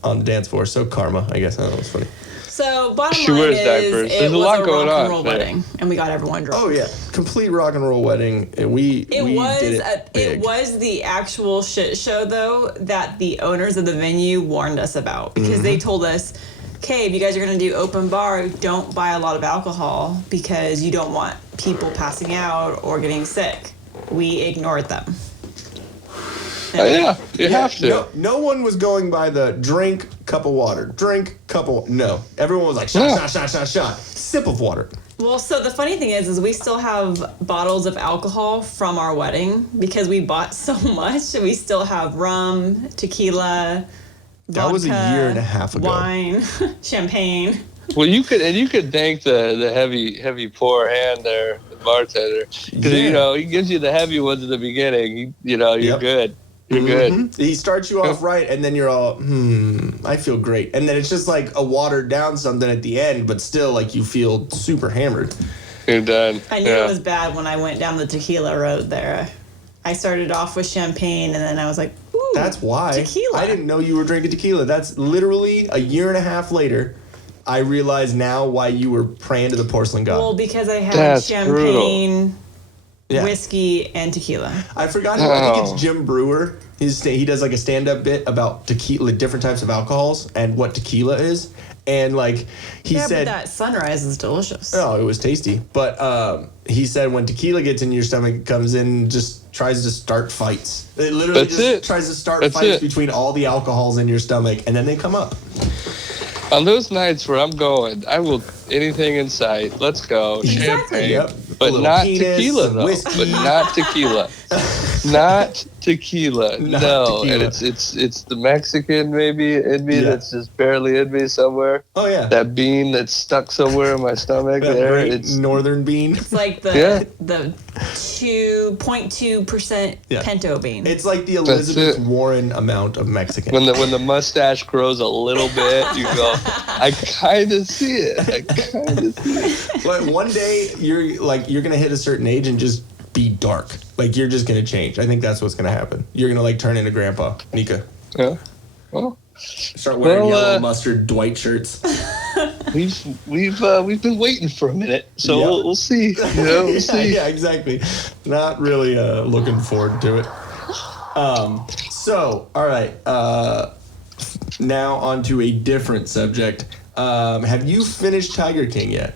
on the dance floor. So karma, I guess. I don't know. It's funny. So bottom line is, diapers. it was a rock and roll wedding, and we got everyone drunk. Oh yeah, complete rock and roll wedding. It was the actual shit show though that the owners of the venue warned us about, because they told us, "Okay, if you guys are going to do open bar, don't buy a lot of alcohol because you don't want people passing out or getting sick." We ignored them. Yeah, you have to. No one was going by the drink, cup of water. Drink, cup of... No. Everyone was like, shot. Sip of water. Well, so the funny thing is we still have bottles of alcohol from our wedding because we bought so much. We still have rum, tequila, vodka, that was a year and a half ago. Wine, champagne. Well, you could thank the heavy pour hand there, the bartender, because he gives you the heavy ones at the beginning. You're good. You're good. He starts you off right, and then you're all, I feel great. And then it's just like a watered down something at the end, but still like you feel super hammered. You're done. I knew it was bad when I went down the tequila road there. I started off with champagne, and then I was like, ooh, that's why. Tequila. I didn't know you were drinking tequila. That's literally a year and a half later. I realize now why you were praying to the porcelain god. Well, because I had champagne... Yeah. Whiskey and tequila. I forgot. I think it's Jim Brewer. He does like a stand-up bit about tequila, different types of alcohols, and what tequila is. And like he said, but that Sunrise is delicious. Oh, it was tasty. But he said when tequila gets in your stomach, it comes in and just tries to start fights. It literally tries to start fights between all the alcohols in your stomach, and then they come up. On those nights where I'm going, I will anything in sight. Let's go. Exactly. Champagne. But not tequila, though. Whiskey. But not tequila. Not tequila. No. Tequila. And it's the Mexican maybe in me that's just barely in me somewhere. Oh yeah. That bean that's stuck somewhere in my stomach there. It's northern bean. It's like the 2.2% pinto bean. It's like the Elizabeth Warren amount of Mexican. When the mustache grows a little bit, you go, I kind of see it. But one day you're gonna hit a certain age and just be dark. Like you're just gonna change. I think that's what's gonna happen. You're gonna like turn into Grandpa Nika. Yeah. Well. Start wearing yellow mustard Dwight shirts. We've been waiting for a minute, so we'll see. We'll see. Yeah, exactly. Not really looking forward to it. So, all right. Now on to a different subject. Have you finished Tiger King yet?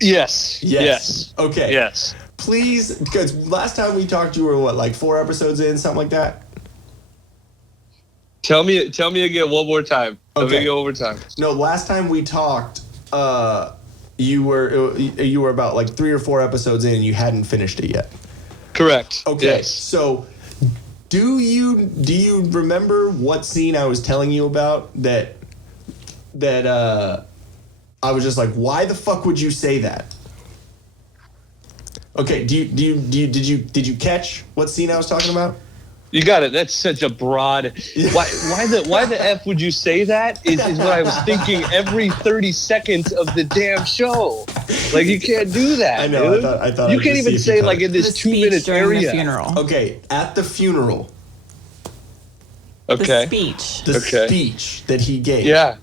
Yes. Okay. Yes. Please, because last time we talked, you were what, like 4 episodes in, something like that? Tell me again one more time. Okay. Let me go over time. No, last time we talked, you were about like 3 or 4 episodes in and you hadn't finished it yet. Correct. Okay, Yes. so do you remember what scene I was telling you about that I was just like, why the fuck would you say that? Okay, did you catch what scene I was talking about? You got it. That's such a broad. Why the F would you say that? Is what I was thinking every 30 seconds of the damn show. Like, you can't do that. I know. Dude. I thought you I'd can't just even see if you say like caught in this The speech 2-minute during area. the funeral. Okay, at the funeral, Okay. The speech. the Okay. speech that he gave. Yeah.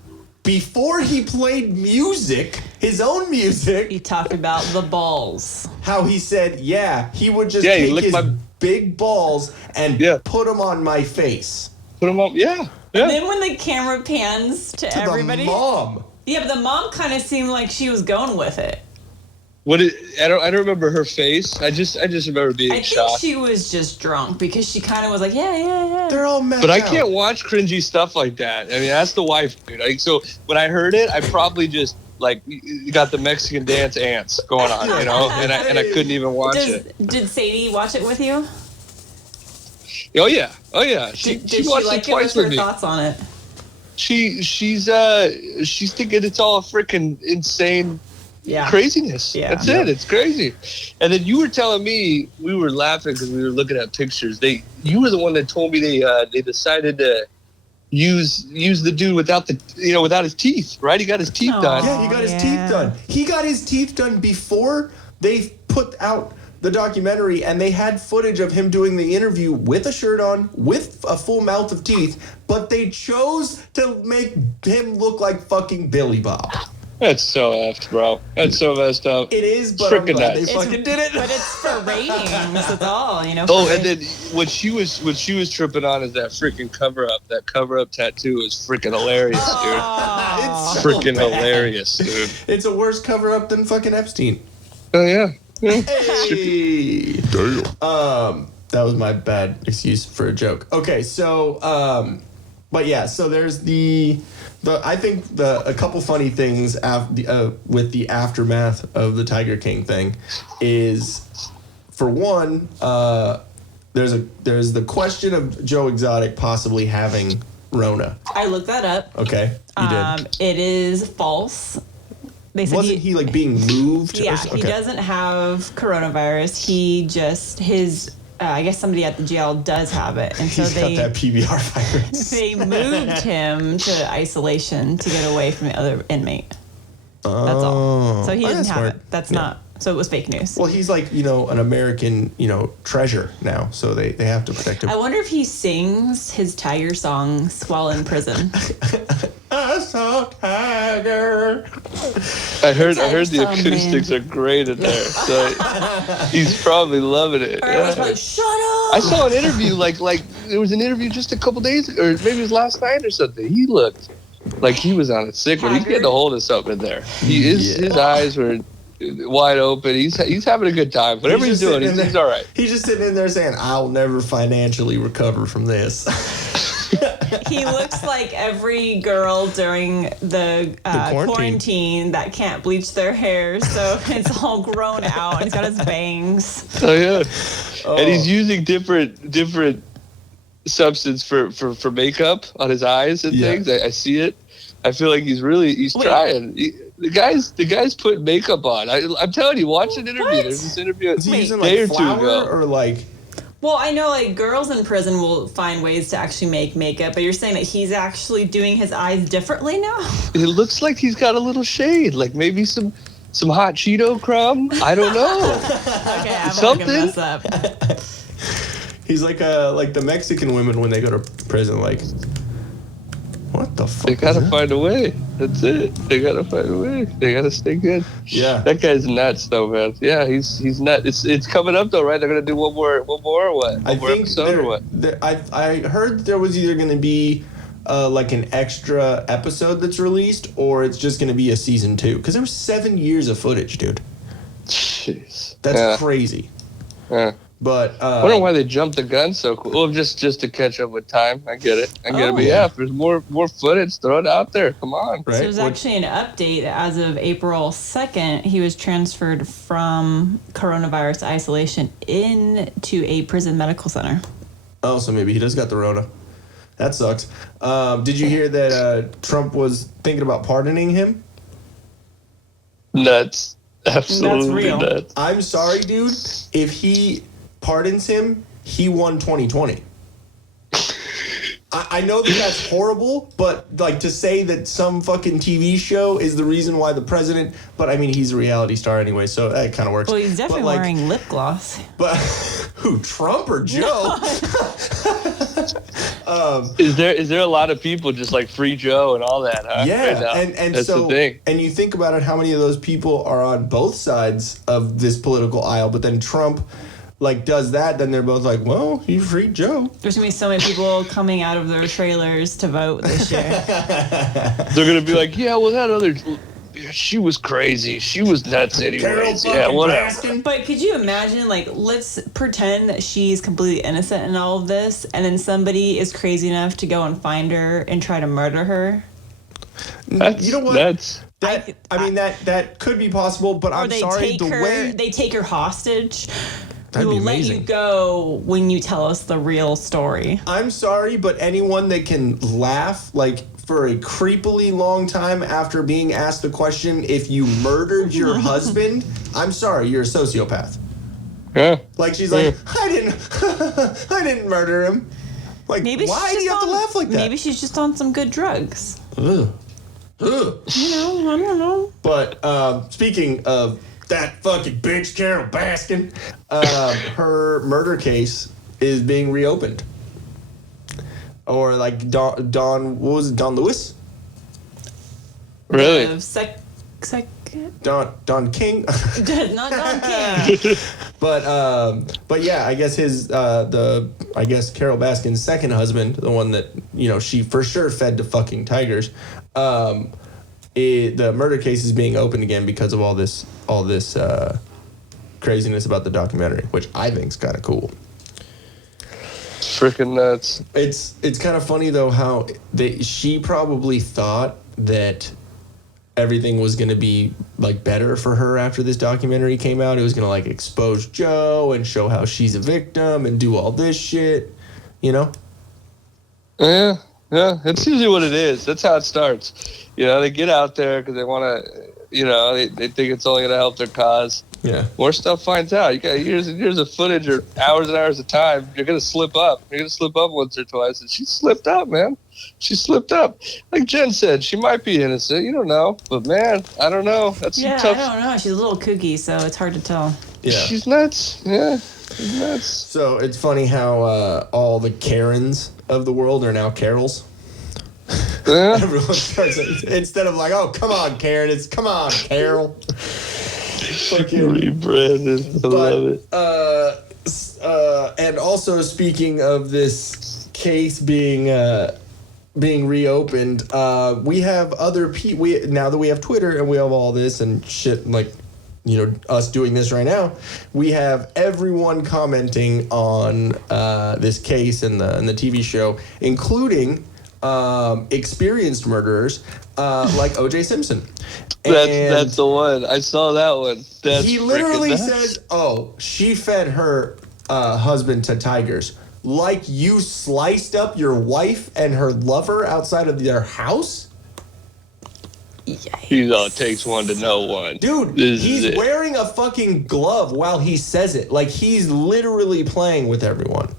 Before he played music, his own music, He talked about the balls. how he said, yeah, he would just Yeah, he take licked his my- big balls and Yeah. put them on my face. Put them up. Yeah. Yeah. Then when the camera pans to To everybody, the mom. yeah, but the mom kind of seemed like she was going with it. I don't remember her face. I just remember being I think shocked. she was just drunk because she kind of was like, yeah. They're all messed But I out. can't watch cringy stuff like that. I mean, that's the wife, dude. Like, so when I heard it, I probably just like got the Mexican dance ants going on, you know, and I couldn't even watch it. Did Sadie watch it with you? Oh yeah. She Did she watched like it it? twice What's her with me. thoughts on it? She's thinking it's all freaking insane Yeah. craziness. Yeah. That's it. It's crazy. And then you were telling me, we were laughing because we were looking at pictures. You were the one that told me they decided to use the dude without his teeth, right? He got his teeth done. Yeah, he got his teeth done. He got his teeth done before they put out the documentary, and they had footage of him doing the interview with a shirt on, with a full mouth of teeth, but they chose to make him look like fucking Billy Bob. That's so effed, bro. That's so messed up. It is, but I'm Frickin' glad they nuts. fucking did it. But it's for ratings. That's all, you know. Oh, for and then what she was tripping on is that freaking cover up. That cover up tattoo is freaking hilarious, dude. It's so Freaking bad. hilarious, dude. It's a worse cover up than fucking Epstein. Oh yeah. Hey. Damn. That was my bad excuse for a joke. Okay, so but yeah, so there's I think a couple funny things with the aftermath of the Tiger King thing is, for one, there's the question of Joe Exotic possibly having Rona. I looked that up. Okay, you did. It is false. They said Wasn't he like being moved? Yeah, okay. he doesn't have coronavirus. He just I guess somebody at the jail does have it, and so He's got that PBR virus. they moved him to isolation to get away from the other inmate. That's all. So he didn't that's have smart. it. That's Yeah. not. So it was fake news. Well, he's like, an American, treasure now, so they have to protect him. I wonder if he sings his Tiger songs while in prison. I saw Tiger. I heard the Some acoustics are great in there. So he's probably loving it. Or it was Yeah. like, shut up. I saw an interview like there was an interview just a couple days ago, or maybe it was last night or something. He looked like he was on a sick one. He's getting a hold of something in there. His eyes were wide open. He's having a good time. Whatever he's doing, he's all right. He's just sitting in there saying, "I'll never financially recover from this." He looks like every girl during the quarantine that can't bleach their hair, so it's all grown out, and he's got his bangs. Oh yeah, and he's using different substance for makeup on his eyes and things. I see it. I feel like he's trying. The guy's putting makeup on. I'm telling you, watch an interview. What? There's this interview Is he using a day like or two flour ago. or like? Well, I know like girls in prison will find ways to actually make makeup, but you're saying that he's actually doing his eyes differently now? It looks like he's got a little shade, like maybe some hot Cheeto crumb. I don't know. Okay, I'm Something? looking this up. He's like the Mexican women when they go to prison. Like, what the fuck? They gotta is that? find a way. That's it. They gotta find a way. They gotta stay good. Yeah. That guy's nuts, though, man. Yeah, he's nuts. It's coming up though, right? They're gonna do one more or what? One more episode or what? I heard there was either going to be like an extra episode that's released, or it's just going to be a season 2. Because there was 7 years of footage, dude. Jeez. That's crazy. Yeah. But I wonder why they jumped the gun so quick. Well, just to catch up with time. I get it. But yeah, if there's more footage, throw it out there. Come on. Right? So there's actually an update. As of April 2nd, he was transferred from coronavirus isolation into a prison medical center. Oh, so maybe he does got the Rona. That sucks. Did you hear that Trump was thinking about pardoning him? Nuts. Absolutely That's real. nuts. I'm sorry, dude. If he pardons him, he won 2020. I know that that's horrible, but like to say that some fucking TV show is the reason why the president, but I mean, he's a reality star anyway, so that kind of works. Well, he's definitely But, like, wearing lip gloss. But who, Trump or Joe? Is there a lot of people just like Free Joe and all that, huh? Yeah, Right now? and that's so the thing. and you think about it, how many of those people are on both sides of this political aisle, but then Trump like does that, then they're both like, well, you freed Joe. There's gonna be so many people coming out of their trailers to vote this year. They're gonna be like, yeah, well, that other, she was crazy. She was nuts anyways. Yeah, whatever. But could you imagine, like, let's pretend that she's completely innocent in all of this, and then somebody is crazy enough to go and find her and try to murder her? You know what? That's I mean that could be possible, but Or I'm they sorry, take the they take her hostage. That'd We be will let you amazing. go when you tell us the real story. I'm sorry, but anyone that can laugh like for a creepily long time after being asked the question if you murdered your husband, I'm sorry, you're a sociopath. Yeah. Like she's like, I didn't murder him. Like, Maybe why she's do you have just to laugh like that? Maybe she's just on some good drugs. Ugh. Ugh. You know, I don't know. But speaking of that fucking bitch, Carole Baskin, her murder case is being reopened. Or like Don what was it, Don Lewis? Really? Don King. Not Don King. But yeah, I guess his Carole Baskin's second husband, the one that she for sure fed to fucking tigers. The murder case is being opened again because of all this craziness about the documentary, which I think is kind of cool. Freaking nuts. It's kind of funny though how she probably thought that everything was going to be like better for her after this documentary came out. It was going to like expose Joe and show how she's a victim and do all this shit, Yeah, that's usually what it is. That's how it starts. They get out there because they want to, they think it's only going to help their cause. Yeah. More stuff finds out. You got years and years of footage or hours and hours of time. You're going to slip up. You're going to slip up once or twice. And she slipped up, man. She slipped up. Like Jen said, she might be innocent. You don't know. But, man, I don't know. That's Yeah, tough. I don't know. She's a little kooky, so it's hard to tell. Yeah. She's nuts. Yeah. She's nuts. So it's funny how all the Karens of the world are now Carols. Yeah. Everyone starts instead of like, oh, come on, Karen, it's come on, Carol. Rebranded. I love it. And also speaking of this case being reopened, we have other people. Now that we have Twitter and we have all this and shit, like us doing this right now, we have everyone commenting on this case and the TV show, including experienced murderers like OJ Simpson. That's the one. I saw that one. He literally says, oh, she fed her husband to tigers. Like you sliced up your wife and her lover outside of their house? He's all, it takes one to know one. Dude, he's wearing a fucking glove while he says it. Like he's literally playing with everyone.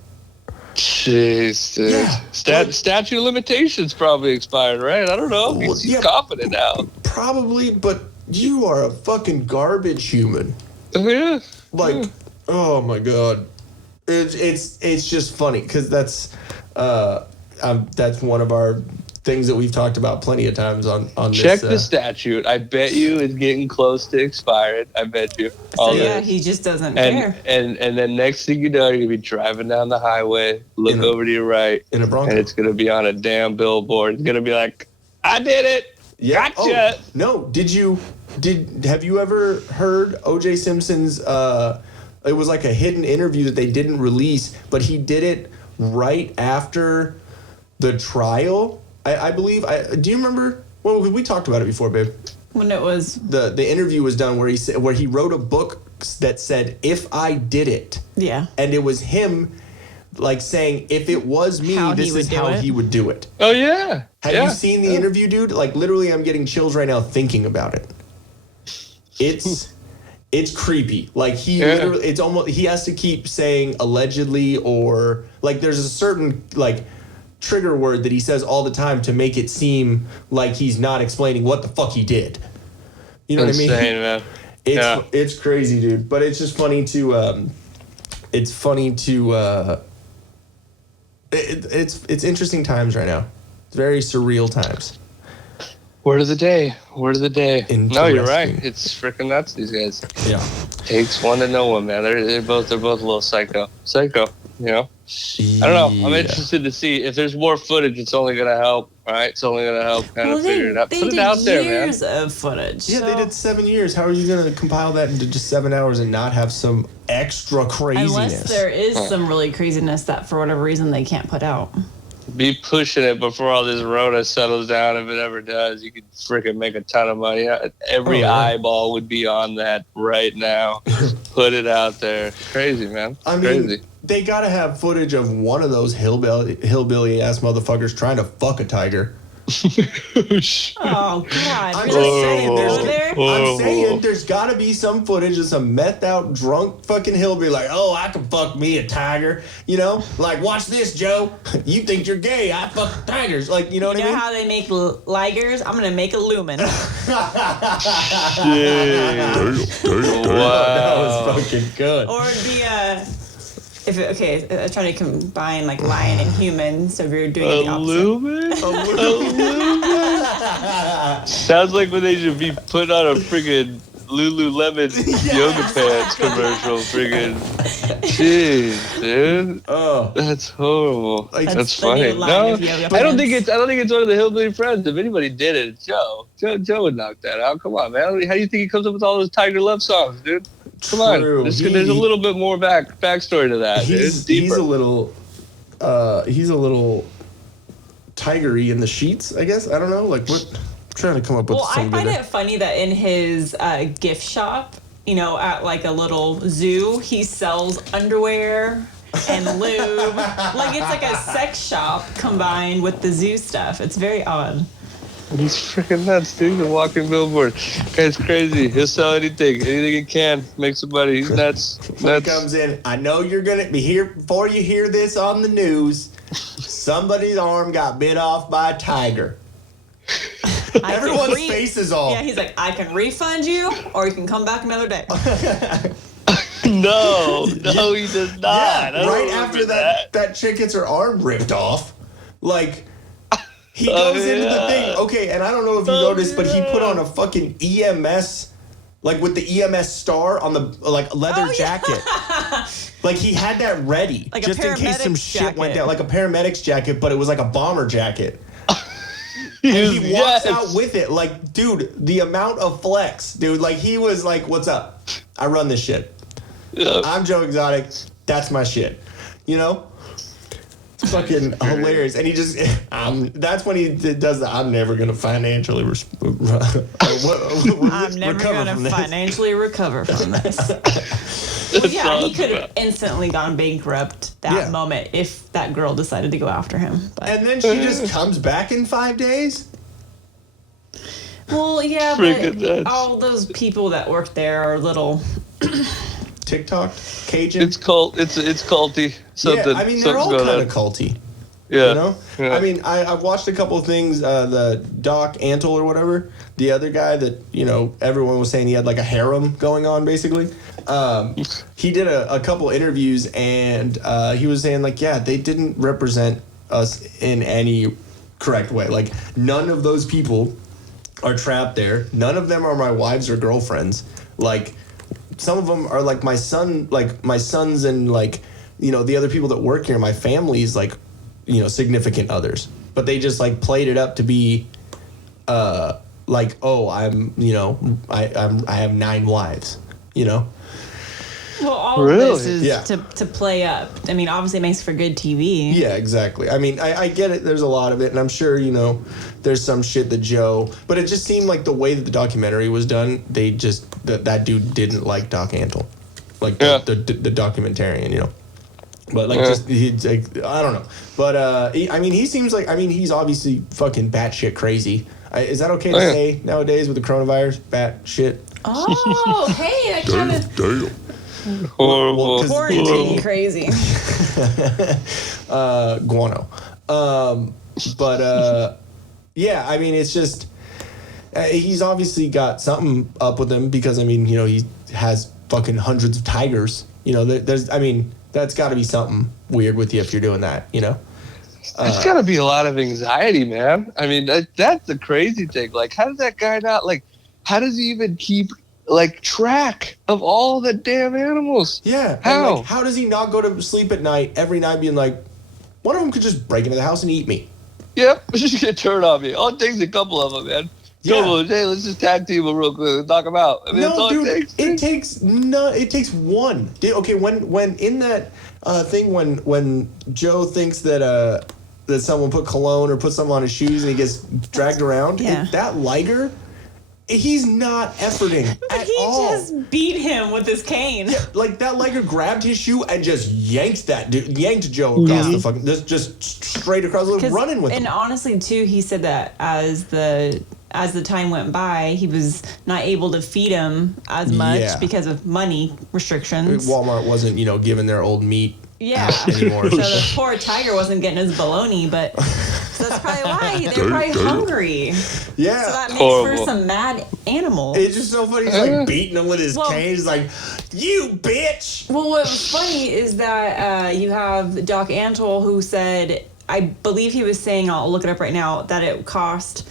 Jeez, dude. Yeah, statute of limitations probably expired, right? I don't know. He's confident now. Probably, but you are a fucking garbage human. Yeah. Like, oh my god, it's just funny because that's one of our things that we've talked about plenty of times on this. Check the statute. I bet you it's getting close to expired. I bet you. So he just doesn't care. And then next thing you know, you're gonna be driving down the highway, look over to your right, in a Bronco, and it's gonna be on a damn billboard. It's gonna be like, I did it. Yeah. Gotcha. Oh, no. Have you ever heard OJ Simpson's It was like a hidden interview that they didn't release, but he did it right after the trial, I believe. Do you remember? Well, we talked about it before, babe. When it was the interview was done where he wrote a book that said "If I Did It." Yeah. And it was him like saying, if it was me, this is how he would do it. Oh yeah. Have you seen the interview, dude? Like literally, I'm getting chills right now thinking about it. It's creepy. Like literally, it's almost, he has to keep saying allegedly, or like there's a certain like trigger word that he says all the time to make it seem like he's not explaining what the fuck he did. You know what I mean? Insane, man. It's crazy, dude. But it's just funny to it's interesting times right now. It's very surreal times. Word of the day. No, you're right. Interesting. It's freaking nuts, these guys. Yeah. Takes one to know one, man. They're both a little psycho. You know? I don't know. I'm interested to see if there's more footage. It's only gonna help. All right, it's only gonna help kind of figure it out. Put it out there, man. Years of footage. Yeah, they did 7 years. How are you gonna compile that into just 7 hours and not have some extra craziness? Unless there is some really craziness that for whatever reason they can't put out. Be pushing it before all this Rona settles down. If it ever does, you could freaking make a ton of money. Every eyeball would be on that right now. Put it out there. Crazy, man. Crazy. They gotta have footage of one of those hillbilly ass motherfuckers trying to fuck a tiger. Oh God! I'm Really? saying there's gotta be some footage of some methed out drunk fucking hillbilly like, oh, I can fuck me a tiger, you know? Like, watch this, Joe. You think you're gay? I fuck tigers. Like, you know what I mean? You know how they make ligers? I'm gonna make a lumen. Damn. That was fucking good. Or I try to combine like lion and human. So if you're doing it the opposite. Sounds like when they should be put on a friggin' Lululemon yoga pants commercial. Friggin', jeez, dude. Oh, that's horrible. That's funny. No, I don't think it's one of the hillbilly friends. If anybody did it, it's Joe. Joe would knock that out. Come on, man. How do you think he comes up with all those Tiger Love songs, dude? Come on. There's a little bit more backstory to that. He's a little tigery in the sheets, I guess. I don't know. Like what? I'm trying to come up with something. I find it funny that in his gift shop, you know, at like a little zoo, he sells underwear and lube. Like it's like a sex shop combined with the zoo stuff. It's very odd. He's freaking nuts, dude. The walking billboard. Guy's crazy. He'll sell anything he can. Make some money. He's nuts. When he comes in, I know you're going to be here before you hear this on the news. Somebody's arm got bit off by a tiger. Everyone's face is off. Yeah, he's like, I can refund you, or you can come back another day. No, he does not. Yeah, right after that chick gets her arm ripped off, like... He goes into the thing. Okay, and I don't know if you noticed, but he put on a fucking EMS, like with the EMS star on the like leather jacket. Like he had that ready like just in case some shit went down. Like a paramedic's jacket, but it was like a bomber jacket. And he walks out with it. Like, dude, the amount of flex, dude. Like he was like, "What's up? I run this shit. Yep. I'm Joe Exotic. That's my shit." You know? Fucking hilarious. And he just that's when he does the I'm never gonna financially recover from this. Well, yeah, he could have instantly gone bankrupt that moment if that girl decided to go after him. But. And then she just comes back in 5 days? Well, yeah, but all those people that work there are little TikTok, Cajun. It's culty. Something. Yeah, I mean they're all kind of culty. Yeah. You know? Yeah. I mean, I've watched a couple of things. The Doc Antle or whatever, the other guy that everyone was saying he had like a harem going on basically. He did a couple interviews and he was saying like, yeah, they didn't represent us in any correct way. Like none of those people are trapped there. None of them are my wives or girlfriends. Like. Some of them are like my sons and like, the other people that work here, my family's like, significant others. But they just like played it up to be like, oh, I have 9 wives, Well, all of this is to play up. I mean, obviously it makes for good TV. Yeah, exactly. I mean, I get it. There's a lot of it, and I'm sure, there's some shit that Joe... But it just seemed like the way that the documentary was done, they just... That dude didn't like Doc Antle. Like, the documentarian, But, like, I don't know. But, he seems like... he's obviously fucking batshit crazy. Is that okay to say nowadays with the coronavirus? Batshit? Oh, hey, that kind of... Damn. Horrible. Quarantine crazy. Guano. It's just... he's obviously got something up with him because, he has fucking hundreds of tigers. That's got to be something weird with you if you're doing that, There's got to be a lot of anxiety, man. That's the crazy thing. Like, how does that guy not, how does he even keep, track of all the damn animals? Yeah. How? And, how does he not go to sleep at night, every night being like, one of them could just break into the house and eat me? Yep. Just get turned on me. All it takes is a couple of them, man. Yeah. Hey, let's just tag team them real quick and knock them out. That's all it takes. It takes one. Okay, when in that thing when Joe thinks that someone put cologne or put something on his shoes and he gets dragged around, that lighter, he's not efforting at all. He just beat him with his cane. Yeah, like that lighter grabbed his shoe and just yanked Joe across the fucking, just straight across, running with him. And honestly, too, he said that as the time went by, he was not able to feed him as much because of money restrictions. Walmart wasn't, giving their old meat anymore. So the poor tiger wasn't getting his bologna, but so that's probably why. They're probably hungry. Yeah. So that makes for some mad animals. It's just so funny. He's beating him with his cane. He's like, you bitch! Well, what's funny is that you have Doc Antle who said, I believe he was saying, I'll look it up right now, that it cost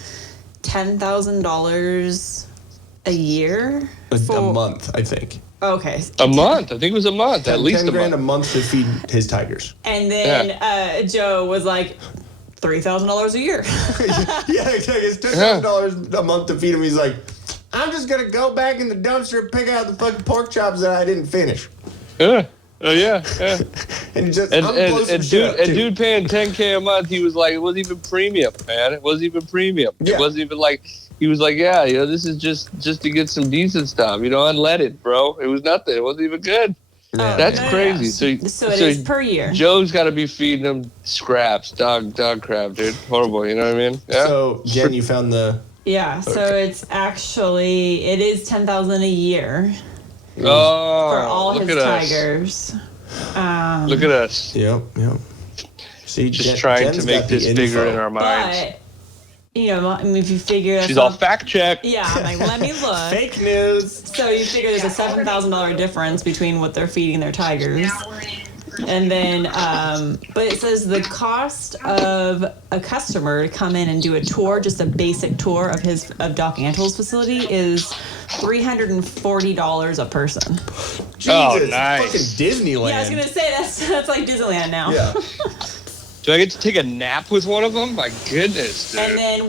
$10,000 a year? A month, I think. Okay. A month? I think it was a month. At least $10,000 a month to feed his tigers. And then Joe was like, $3,000 a year. Yeah, exactly. It's $10,000 a month to feed him. He's like, I'm just going to go back in the dumpster and pick out the fucking pork chops that I didn't finish. Yeah. Oh, yeah. And he just dude paying $10K a month, he was like, it wasn't even premium, man. It wasn't even premium. Yeah. It wasn't even like, he was like, this is just to get some decent stuff, unleaded, bro. It was nothing. It wasn't even good. Yeah. That's crazy. Yeah. So it is per year. Joe's got to be feeding them scraps, dog crap, dude. Horrible, you know what I mean? Yeah. So, Jen, you found the... Yeah, so it is $10,000 a year. Oh, for all his tigers. Look at us. Yep. See, just trying to make this bigger in our minds. But, if you figure... She's all fact-checked. Yeah, I'm like, let me look. Fake news. So you figure there's a $7,000 difference between what they're feeding their tigers. And then, but it says the cost of a customer to come in and do a tour, just a basic tour of Doc Antle's facility, is $340 a person. Jesus, nice. Fucking Disneyland. Yeah, I was gonna say that's like Disneyland now. Yeah. Do I get to take a nap with one of them? My goodness, dude. And then,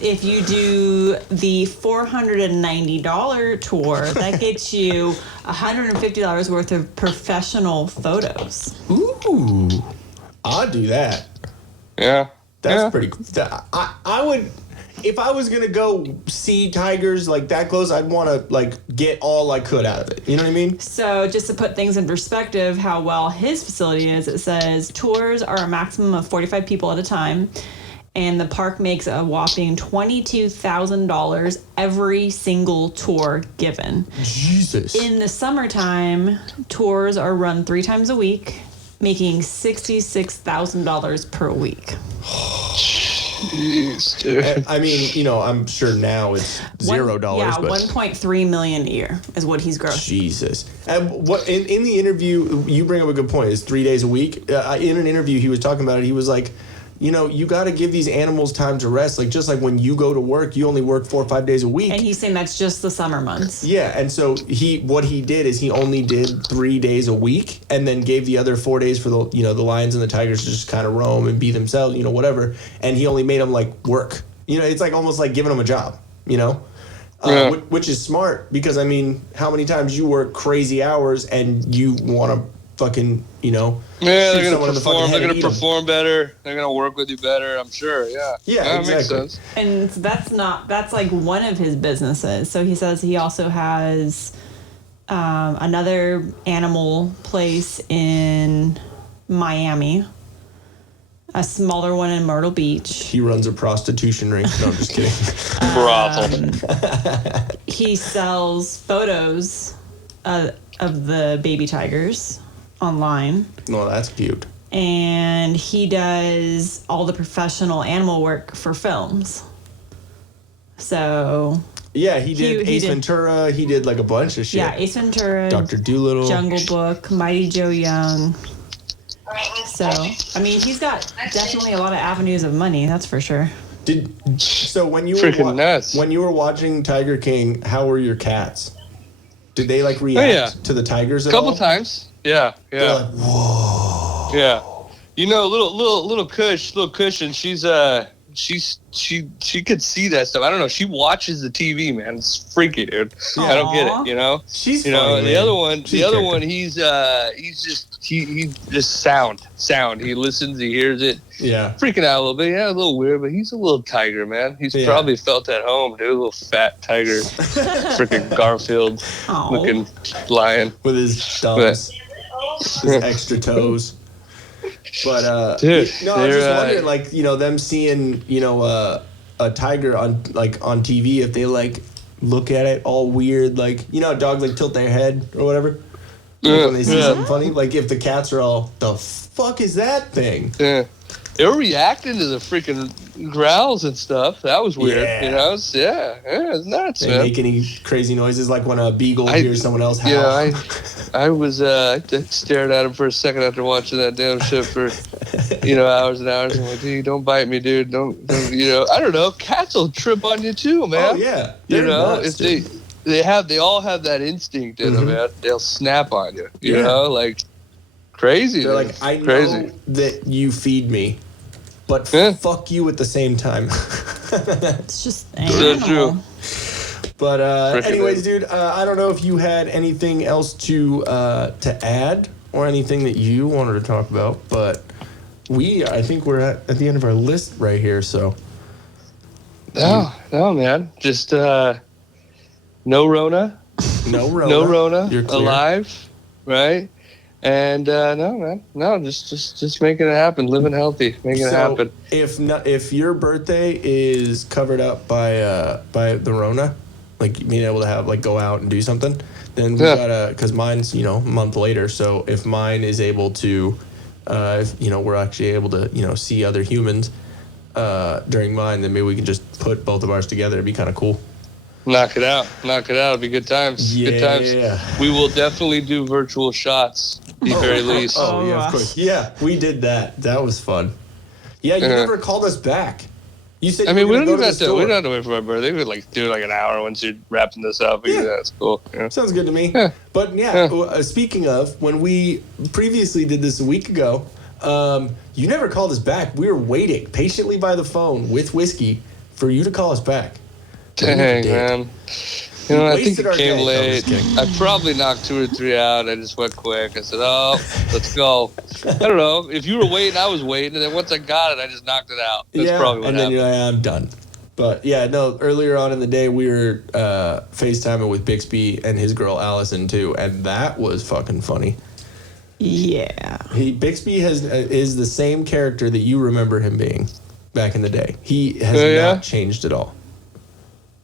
if you do the $490 tour, that gets you $150 worth of professional photos. Ooh, I'll do that. Yeah. That's pretty cool. I would, if I was going to go see tigers like that close, I'd want to get all I could out of it. You know what I mean? So just to put things in perspective, how well his facility is, it says tours are a maximum of 45 people at a time. And the park makes a whopping $22,000 every single tour given. Jesus. In the summertime, tours are run 3 times a week, making $66,000 per week. Jeez, dude. I mean, I'm sure now it's $0. Yeah, but $1.3 million a year is what he's grossing. Jesus. And what in the interview, you bring up a good point. It's 3 days a week. In an interview, he was talking about it. He was like, you got to give these animals time to rest. Just like when you go to work, you only work 4 or 5 days a week. And he's saying that's just the summer months. Yeah, and so what he did is he only did 3 days a week, and then gave the other 4 days for the the lions and the tigers to just kind of roam and be themselves, whatever. And he only made them work. It's almost like giving them a job. which is smart because, I mean, how many times you work crazy hours and you want to fucking, Yeah, they're going to perform. They're going to perform better. They're going to work with you better, I'm sure. Yeah. Yeah, exactly. Makes sense. And that's like one of his businesses. So he says he also has another animal place in Miami, a smaller one in Myrtle Beach. He runs a prostitution ring. No, I'm just kidding. Brothel. He sells photos of the baby tigers online. No, that's cute. And he does all the professional animal work for films. So... Yeah, he did Ace Ventura. He did like a bunch of shit. Yeah, Ace Ventura. Dr. Dolittle. Jungle Book. Mighty Joe Young. So, I mean, he's got definitely a lot of avenues of money, that's for sure. So when you were watching Tiger King, how were your cats? Did they like react to the tigers at all? A couple times. Yeah. They're like, whoa. Yeah. You know, little cushion, she could see that stuff. I don't know. She watches the TV, man. It's freaky, dude. Aww. I don't get it. You know. She's you know. funny, And the other one, he's just sound. He listens. He hears it. Yeah. Freaking out a little bit. Yeah, a little weird, but he's a little tiger, man. He's probably felt at home, dude. A little fat tiger, freaking Garfield looking lion with his thumbs, his extra toes. But dude, no, I was just wondering, like, you know, them seeing, you know, a tiger on TV, if they like look at it all weird, like, you know, how dogs like tilt their head or whatever when they see something funny. Like if the cats are all, the fuck is that thing? Yeah, they were reacting to the freaking growls and stuff. That was weird. Yeah. You know, it's nuts. They make any crazy noises like when a beagle hears someone else howl. Yeah, I stared at him for a second after watching that damn shit for, hours and hours. I'm like, dude, don't bite me, dude. Don't I don't know. Cats will trip on you too, man. Oh yeah. They're nuts, if they all have that instinct in them, man. They'll snap on you. You know, like crazy. They're like, I know that you feed me, but fuck you at the same time. It's just so true. But anyways, dude, I don't know if you had anything else to add or anything that you wanted to talk about, but I think we're at the end of our list right here. So no, man, just no Rona, no Rona, you're clear. Alive, right? And just making it happen, living healthy, making it happen. If your birthday is covered up by the Rona, like being able to have like go out and do something, then we gotta, because mine's a month later. So if mine is able to, we're actually able to see other humans during mine, then maybe we can just put both of ours together. It'd be kind of cool. Knock it out. It'll be good times. Yeah. Good times. We will definitely do virtual shots, at the very least. Oh, yeah, of course. Yeah, we did that. That was fun. Yeah, you never called us back. You said we don't have to wait for my birthday. We could do an hour once you're wrapping this up. Yeah. That's cool. Yeah. Sounds good to me. Yeah. But speaking of, when we previously did this a week ago, you never called us back. We were waiting patiently by the phone with whiskey for you to call us back. Dang, man. I think it came late. I probably knocked 2 or 3 out. I just went quick. I said, let's go. I don't know. If you were waiting, I was waiting. And then once I got it, I just knocked it out. That's probably what happened. And then you're like, I'm done. But yeah, no, earlier on in the day, we were FaceTiming with Bixby and his girl Allison too. And that was fucking funny. Yeah. Bixby is the same character that you remember him being back in the day. He has not changed at all.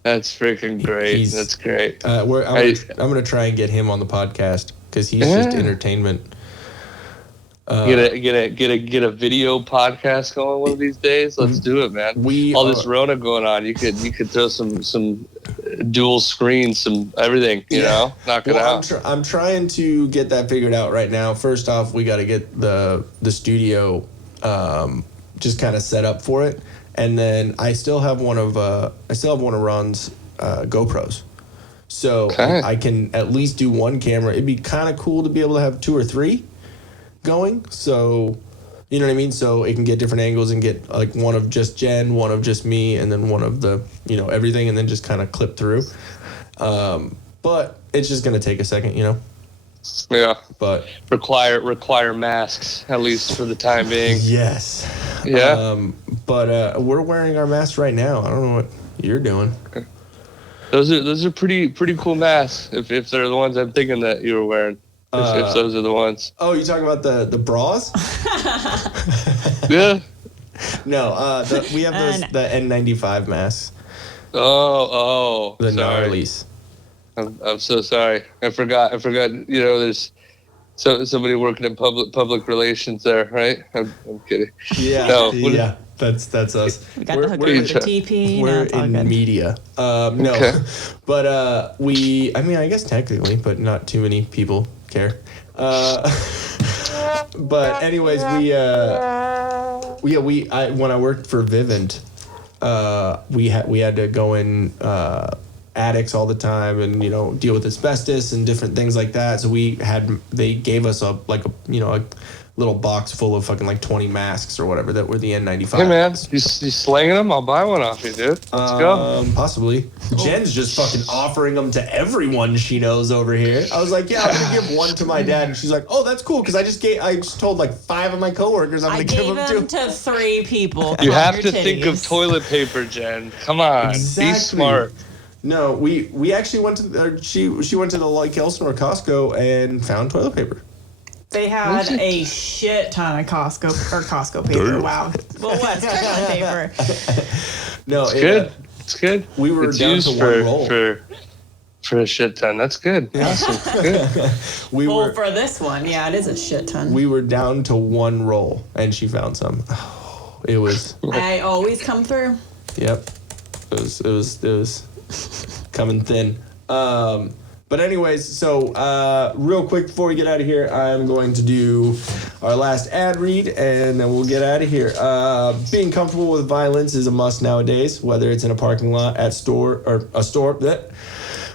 That's freaking great. That's great. I'm gonna try and get him on the podcast because he's just entertainment. Get a video podcast going one of these days. Let's do it, man. This Rona going on. You could throw some dual screens, some everything. Knock it out. I'm trying to get that figured out right now. First off, we got to get the studio just kind of set up for it. And then I still have one of Ron's GoPros, so I can at least do one camera. It'd be kind of cool to be able to have 2 or 3 going. So You know what I mean? So it can get different angles and get like one of just Jen, one of just me, and then one of the, you know, everything, and then just kind of clip through. But it's just going to take a second, you know? Yeah. But require masks, at least for the time being. Yes. Yeah. But we're wearing our masks right now. I don't know what you're doing. Okay. Those are pretty cool masks. If they're the ones I'm thinking that you were wearing. If those are the ones. Oh, you talking about the bras? Yeah. No, we have the N95 masks. Oh. The sorry. gnarlies. I'm so sorry. I forgot. You know, there's somebody working in public relations there, right? I'm kidding. Yeah. No, yeah. That's us. We got the hooker with the TP. We're it's all in good. media. No, Okay. but I mean, I guess technically, but not too many people care. But anyways, when I worked for Vivint, we had to go in attics all the time and, you know, deal with asbestos and different things like that. So they gave us a little box full of fucking like 20 masks or whatever that were the N95. Hey man, you slanging them? I'll buy one off you, dude. Let's go. Possibly. Jen's just fucking offering them to everyone she knows over here. I was like, yeah, I'm gonna give one to my dad, and she's like, oh, that's cool, because I just told like 5 of my coworkers I'm gonna give them to 3 people. You have to think of toilet paper, Jen. Come on, Exactly. be smart. No, we actually went to she went to the Lake Elsinore Costco and found toilet paper. They had a shit ton of Costco paper. Wow. Well, what's toilet paper? No, it's good. It's good. We were it's down used to one roll. For a shit ton. That's good. Awesome. Good. For this one, yeah, it is a shit ton. We were down to one roll, and she found some. Oh, it was. I always come through. Yep. It was coming thin. But anyways, so real quick before we get out of here, I'm going to do our last ad read, and then we'll get out of here. Being comfortable with violence is a must nowadays, whether it's in a parking lot, at store, or a store.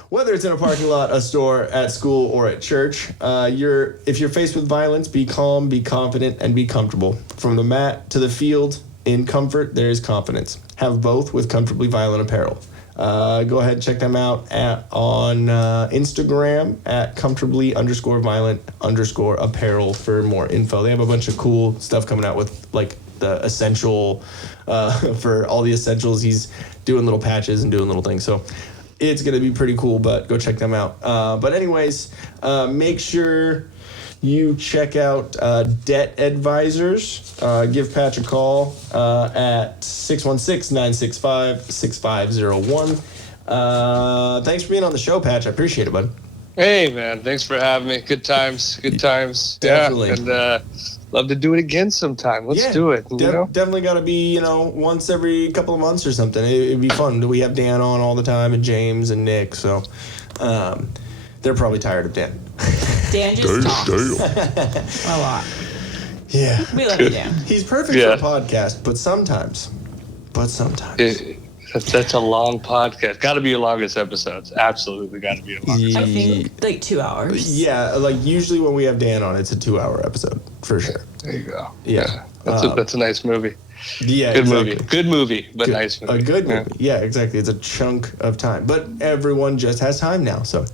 Whether it's in a parking lot, a store, at school, or at church. If you're faced with violence, be calm, be confident, and be comfortable. From the mat to the field, in comfort, there is confidence. Have both with Comfortably Violent Apparel. Go ahead and check them out on Instagram at comfortably_violent_apparel for more info. They have a bunch of cool stuff coming out with like the essential for all the essentials. He's doing little patches and doing little things. So it's going to be pretty cool, but go check them out. But anyways, make sure you check out Debt Advisors. Give Patch a call at 616-965-6501. Thanks for being on the show, Patch. I appreciate it, bud. Hey, man. Thanks for having me. Good times. Definitely. Yeah, and love to do it again sometime. Let's do it. Definitely got to be, once every couple of months or something. It'd be fun. We have Dan on all the time, and James and Nick, so they're probably tired of Dan. Dan just talks a lot. Yeah. We love you, Dan. He's perfect for a podcast, but sometimes. That's a long podcast. Got to be your longest episodes. Absolutely got to be your longest I think like 2 hours. Yeah, like usually when we have Dan on, it's a 2-hour episode for sure. There you go. Yeah. That's a nice movie. Yeah, good exactly. movie. Good movie, but nice movie. A good movie. Yeah, exactly. It's a chunk of time, but everyone just has time now. So,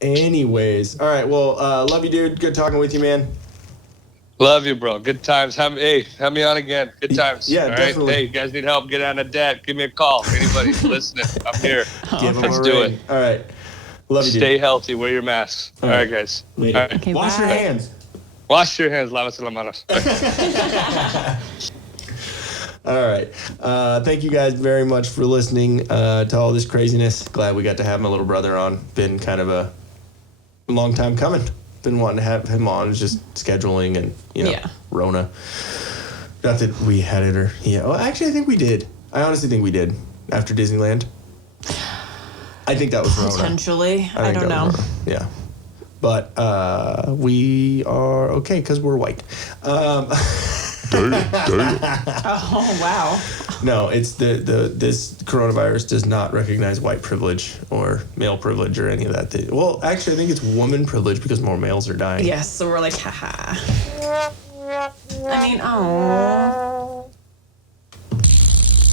anyways, all right. Well, love you, dude. Good talking with you, man. Love you, bro. Good times. Have me on again. Good times. Yeah, all right? definitely. Hey, you guys need help? Get out of debt. Give me a call. Anybody listening? I'm here. Let's do it. All right. Love you, dude. Stay healthy. Wear your masks. All right, guys. Later. All right. Okay, Wash your bye. hands. Wash your hands. Lávate las manos. All right. Thank you guys very much for listening to all this craziness. Glad we got to have my little brother on. Been kind of a long time coming. Been wanting to have him on. It's just scheduling and, Rona. Not that we had it or... Yeah. Well, actually, I think we did. I honestly think we did. After Disneyland. I think that was Rona. Potentially. I don't know. Yeah. But we are okay because we're white. Damn. Oh, wow. No, it's this coronavirus does not recognize white privilege or male privilege or any of that. Well, actually, I think it's woman privilege because more males are dying. Yes, so we're like, haha. I mean, oh.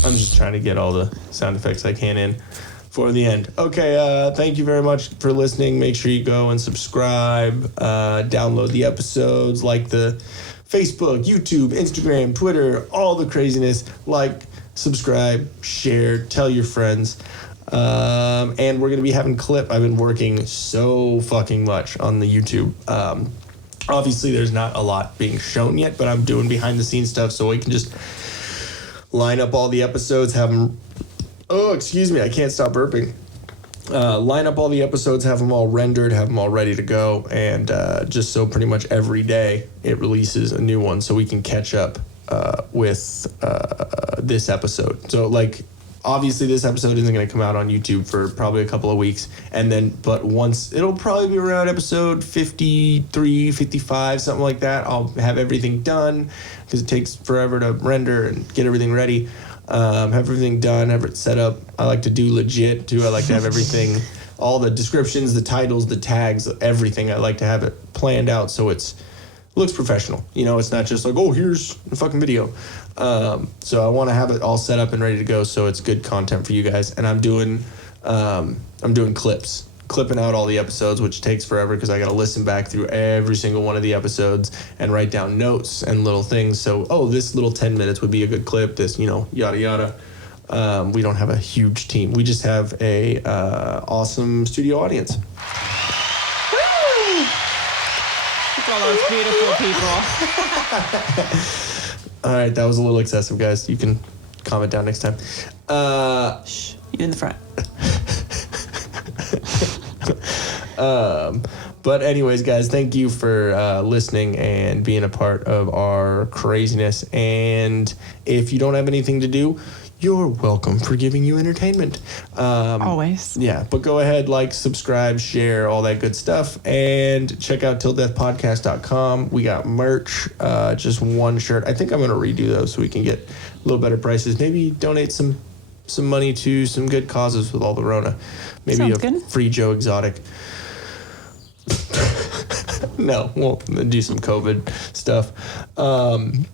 I'm just trying to get all the sound effects I can in for the end. Okay, thank you very much for listening. Make sure you go and subscribe, download the episodes, like the Facebook, YouTube, Instagram, Twitter, all the craziness. Like, subscribe, share, tell your friends. And we're going to be having clip. I've been working so fucking much on the YouTube. Obviously, there's not a lot being shown yet, but I'm doing behind the scenes stuff so we can just line up all the episodes, have them... Oh, excuse me, I can't stop burping. Line up all the episodes, have them all rendered, have them all ready to go, and just so pretty much every day it releases a new one so we can catch up with this episode. So, like, obviously this episode isn't going to come out on YouTube for probably a couple of weeks, but once, it'll probably be around episode 53, 55, something like that. I'll have everything done because it takes forever to render and get everything ready. Have everything done, have it set up. I like to do legit too. I like to have everything, all the descriptions, the titles, the tags, everything. I like to have it planned out so looks professional. You know, it's not just like, oh, here's a fucking video. So I want to have it all set up and ready to go so it's good content for you guys. And I'm doing clipping out all the episodes, which takes forever because I got to listen back through every single one of the episodes and write down notes and little things. So, this little 10 minutes would be a good clip, this, yada, yada. We don't have a huge team. We just have a awesome studio audience. Woo! Look at all those beautiful people. All right, that was a little excessive, guys. You can comment down next time. Shh, you in the front. But anyways, guys, thank you for listening and being a part of our craziness. And if you don't have anything to do, you're welcome for giving you entertainment. Always. Yeah, but go ahead, like, subscribe, share, all that good stuff. And check out tilldeathpodcast.com. We got merch, just one shirt. I think I'm going to redo those so we can get a little better prices. Maybe donate some money to some good causes with all the Rona. Maybe Sounds a good. free Joe Exotic. No, we'll do some COVID stuff.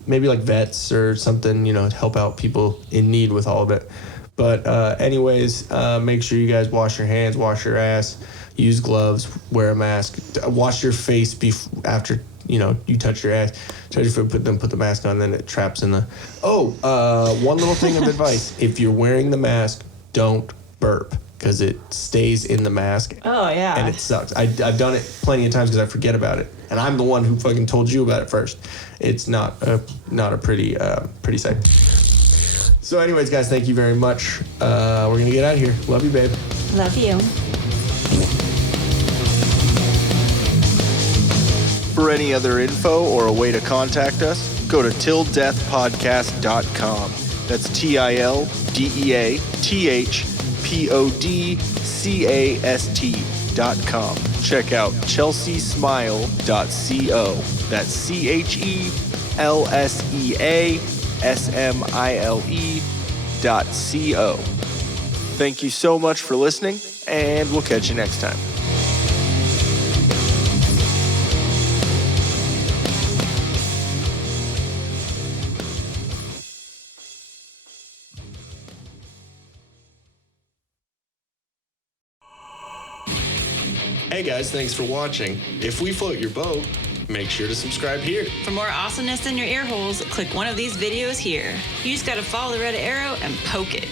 Maybe like vets or something, to help out people in need with all of it. But anyways, make sure you guys wash your hands, wash your ass, use gloves, wear a mask, wash your face after you touch your ass, touch your foot, put the mask on, then it traps in the... one little thing of advice. If you're wearing the mask, don't burp, because it stays in the mask. Oh, yeah. And it sucks. I've done it plenty of times because I forget about it. And I'm the one who fucking told you about it first. It's not a pretty sight. So anyways, guys, thank you very much. We're going to get out of here. Love you, babe. Love you. For any other info or a way to contact us, go to tilldeathpodcast.com. That's TILDEATHPODCAST.com. Check out chelseasmile.co. That's CHELSEASMILE.co. Thank you so much for listening, and we'll catch you next time. Hey guys, thanks for watching. If we float your boat, make sure to subscribe here. For more awesomeness in your ear holes, click one of these videos here. You just gotta follow the red arrow and poke it.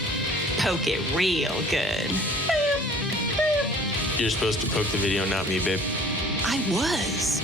Poke it real good. You're supposed to poke the video, not me, babe. I was.